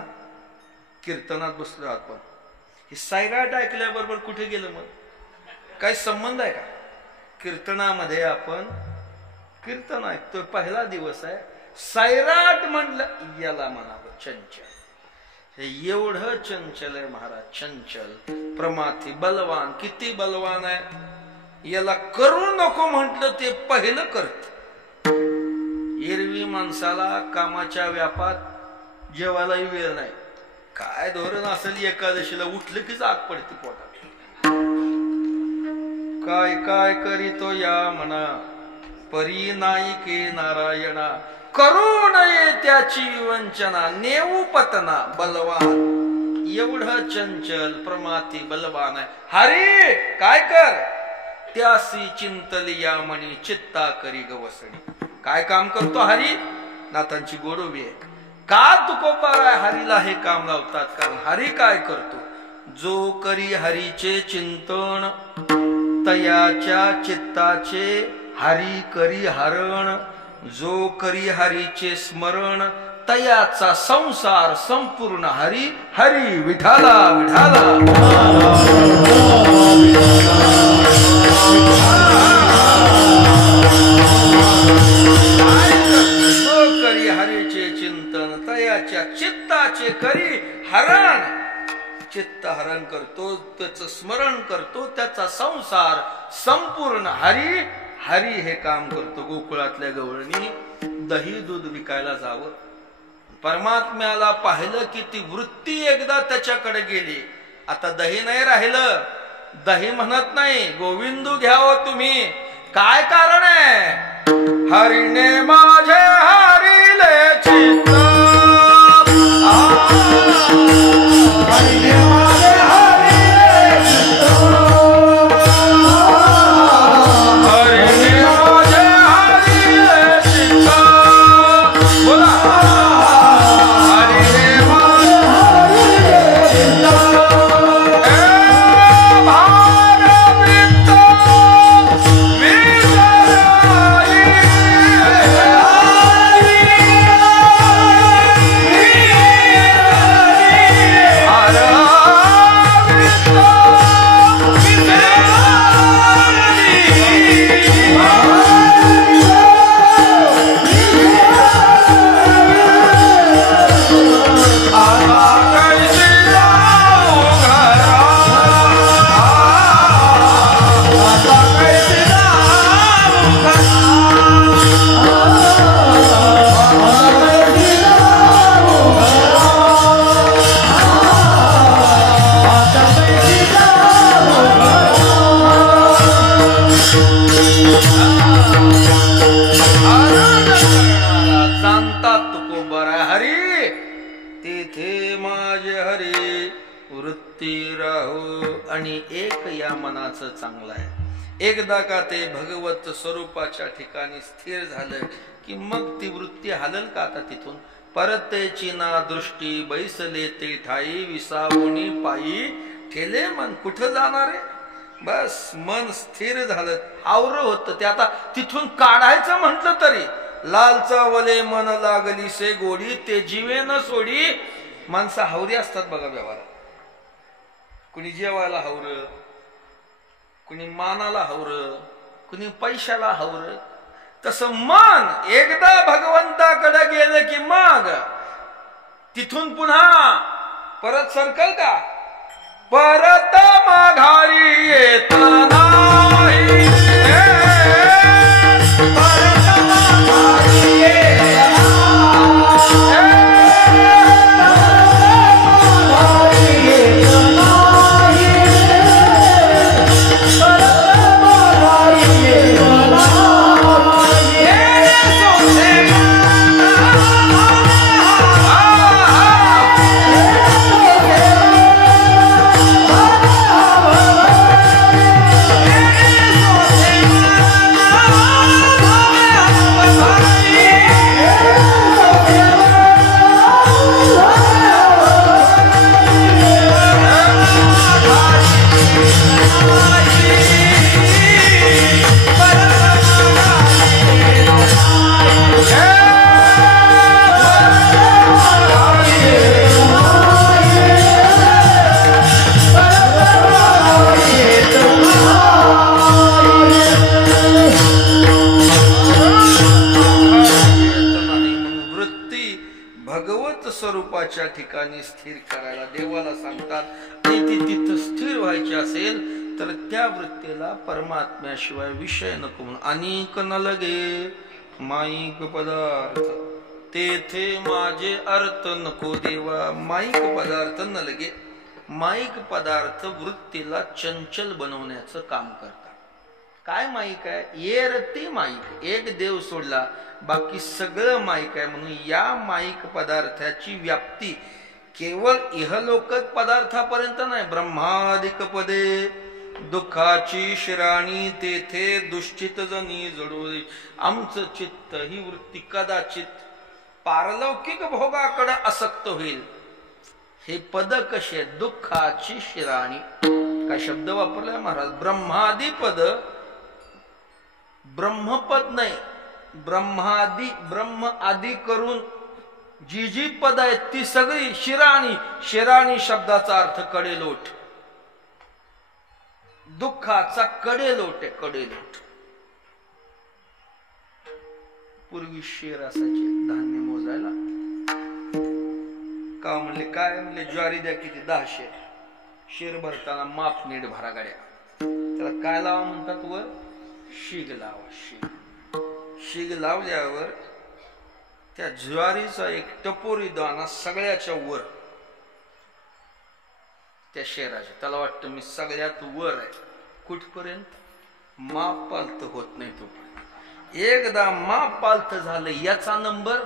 कीर्तनात बसलो आपण. हे सैराट ऐकल्याबरोबर कुठे गेलं? मग काय संबंध आहे का? कीर्तनामध्ये आपण कीर्तन ऐकतोय. पहिला दिवस आहे. सैराट म्हणलं याला म्हणावं चंचल. हे एवढं चंचल आहे महाराज. चंचल प्रमाथी बलवान. किती बलवान आहे? याला करू नको म्हटलं ते पहिलं करत. एरवी माणसाला कामाच्या व्यापात जेवायलाही वेळ नाही. काय धोरण असेल एकादशीला उठलं की जाग पडते पोटात. काय काय करीतो या मना परी नाही के नारायणा करू नये त्याची वंचना नेऊ पतना बलवान एवढं चंचल प्रमाती बलवान आहे. हरी काय कर त्यासी चिंतली या म्हणी चित्ता करी गवसणी. काय काम करतो हरी? नाथांची गोडोबी आहे. का तुकोबार आहे हरीला हे काम लावतात? कारण हरी काय करतो? जो करी हरीचे चिंतन तयाच्या चित्ताचे हरी करी हरण. जो करी हरीचे स्मरण तयाचा संसार संपूर्ण हरी हरी विठाला विठाला. जो करी हरीचे चिंतन तयाच्या चित्ताचे करी हरण. चित्त हरण करतो, त्याचं स्मरण करतो, त्याचा संसार संपूर्ण हरी हरी हे काम करतो. गोकुळातल्या गवळणी दही दूध विकायला जावं. परमात्म्याला पाहिलं की ती वृत्ती एकदा त्याच्याकडे गेली. आता दही नाही राहिलं. दही म्हणत नाही, गोविंदू घ्यावं तुम्ही. काय कारण आहे? हरीने माझे हरिले चित्त. हरीने माझे हरिले चित्त. हरीने माझे हरिले चित्त. बोला. हरीने माझे हरिले चित्त. चांगला आहे. एकदा का ते भगवत स्वरूपाच्या ठिकाणी स्थिर झालं की मग ती वृत्ती हलल का आता तिथून? परतेची ना दृष्टी बैसले ते ठाई विसावणी पायी ठेले मन. कुठं जाणार आहे? बस मन स्थिर झालं, हावर होतं ते. आता तिथून काढायचं म्हटलं तरी लालचा वले मन लागली से गोडी ते जीवे न सोडी. माणसं हावरी असतात बघा व्यवहारात. कुणी जेवायला हावर, कुणी मानाला हावर, कुणी पैशाला हावर. तसं मन एकदा भगवंताकडे गेलं की मग तिथून पुन्हा परत सरकल का? परत माघारी येत नाही. परत माघारी येत ठिकाणी स्थिर करायला देवाला सांगतात. आणि ती तिथं स्थिर व्हायची असेल तर त्या वृत्तीला परमात्म्याशिवाय विषय नको म्हणून अनेक न लगे माईक पदार्थ तेथे माझे अर्थ नको देवा. माईक पदार्थ न लगे. माईक पदार्थ वृत्तीला चंचल बनवण्याचं काम करतात. काय माईक आहे? येरती माईक. एक देव सोडला बाकी सगळं माईक आहे. म्हणून या माईक पदार्थाची व्याप्ती केवळ इहलोक पदार्थापर्यंत नाही. ब्रह्मादिक पदे दुःखाची शिराणी तेथे दुष्चित जनी जडोळी. आमचं चित्त ही वृत्ती कदाचित पारलौकिक भोगाकडे आसक्त होईल. हे पद कसे? दुःखाची शिराणी. काय शब्द वापरलाय महाराज? ब्रह्मादी पद. ब्रह्मपद नाही, ब्रह्मादी. ब्रह्म आदी करून जी जी पद आहेत ती सगळी शिराणी. शिराणी शब्दाचा अर्थ कडेलोट. दुःखाचा कडेलोट आहे. कडेलोट. पूर्वी शेर असायचे धान्य मोजायला. का म्हणले? काय म्हणले? ज्वारी द्या किती? 10 शेर. शेर भरताना माप नीट भरा गाड्या. त्याला काय लावा म्हणतात? वर शिग लावा. शिग. शिग लावल्यावर त्या ज्वारीचा एक टपोरी दाणा सगळ्याच्या वर त्या शेराच्या. त्याला वाटतं मी सगळ्यात वर आहे. कुठपर्यंत? माप पालत होत नाही तोपर्यंत. एकदा माप पालत झालं याचा नंबर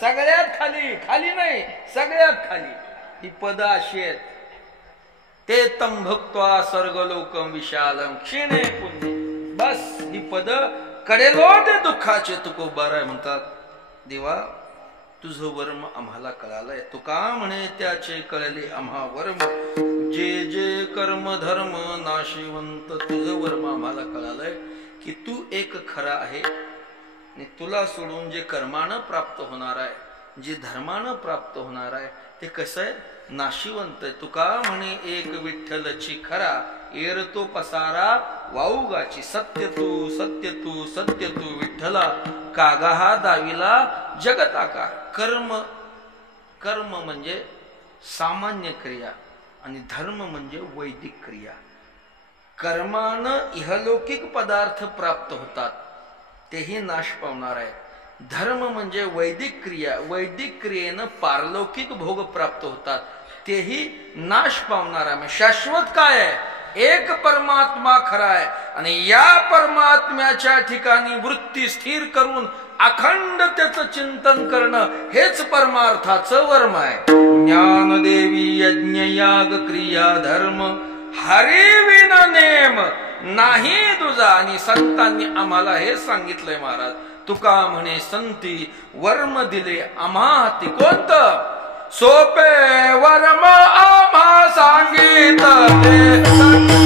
सगळ्यात खाली. खाली नाही, सगळ्यात खाली. ही पद अशी आहेत. ते तम भक्त्वा स्वर्गलोकम विशालम क्षीणे पुण्य. बस ही पद कडेलोट दुःखाचे तुकोबाराय म्हणतात. देवा तुझं वर्म आम्हाला कळालंय. तुका म्हणे त्याचे कळले आम्हा वर्म. जे जे कर्म धर्म नाशिवंत. तुझं वर्म आम्हाला कळालंय की तू एक खरा आहे आणि तुला सोडून जे कर्मानं प्राप्त होणार आहे, जे धर्मानं प्राप्त होणार आहे ते कसं आहे? नाशिवंत. तुका म्हणे एक विठ्ठलची खरा. एरतो पसारा वाऊगाची. सत्य तू सत्य तू सत्य तू विठ्ठला. कागा हा दाविला जगत आकार. कर्म. कर्म म्हणजे सामान्य क्रिया आणि धर्म म्हणजे वैदिक क्रिया. कर्मानं इहलौकिक पदार्थ प्राप्त होतात, तेही नाश पावणार आहे. धर्म म्हणजे वैदिक क्रिया. वैदिक क्रियेनं पारलौकिक भोग प्राप्त होतात, तेही नाश पावणार आहे. शाश्वत काय आहे? एक परमात्मा खरा आहे आणि या परमात्म्याच्या ठिकाणी वृत्ती स्थिर करून अखंड त्याचं चिंतन करणं हेच परमार्थाचं वर्म आहे. ज्ञानदेवी यज्ञ याग क्रिया धर्म हरी विन नेम नाही तुझा. आणि संतांनी आम्हाला हे सांगितलंय महाराज. तुका म्हणे संती वर्म दिले आम्हा हाती. कोणतं? सोपे वर्म आम्हा सांगितले संती.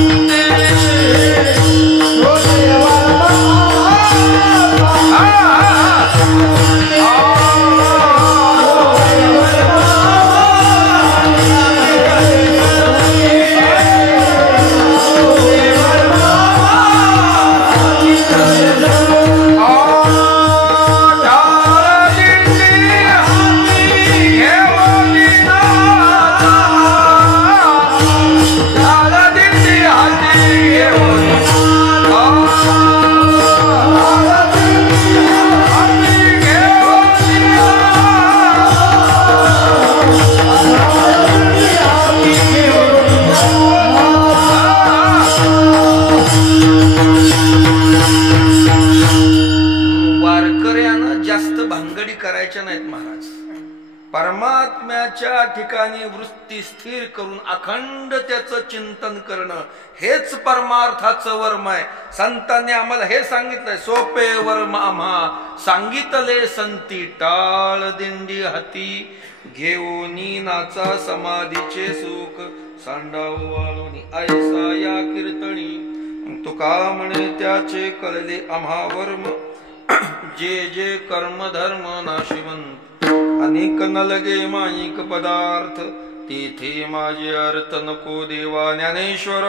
परमात्म्याच्या ठिकाणी वृत्ती स्थिर करून अखंड त्याचं चिंतन करणं हेच परमार्थाचं वर्म आहे. संतांनी आम्हाला हे सांगितलंय. सोपे वर्म आम्हा सांगितले संती. टाळ दिंडी हाती घेऊनी नाचा समाधीचे सुख. सांडाव वाळूनी ऐसा या कीर्तनी. तुका म्हणे त्याचे कळले आम्हा वर्म. जे जे कर्म धर्म नाशिवंत. अनेक न लगे माईक पदार्थ तेथे माझे अर्थ नको देवा. ज्ञानेश्वर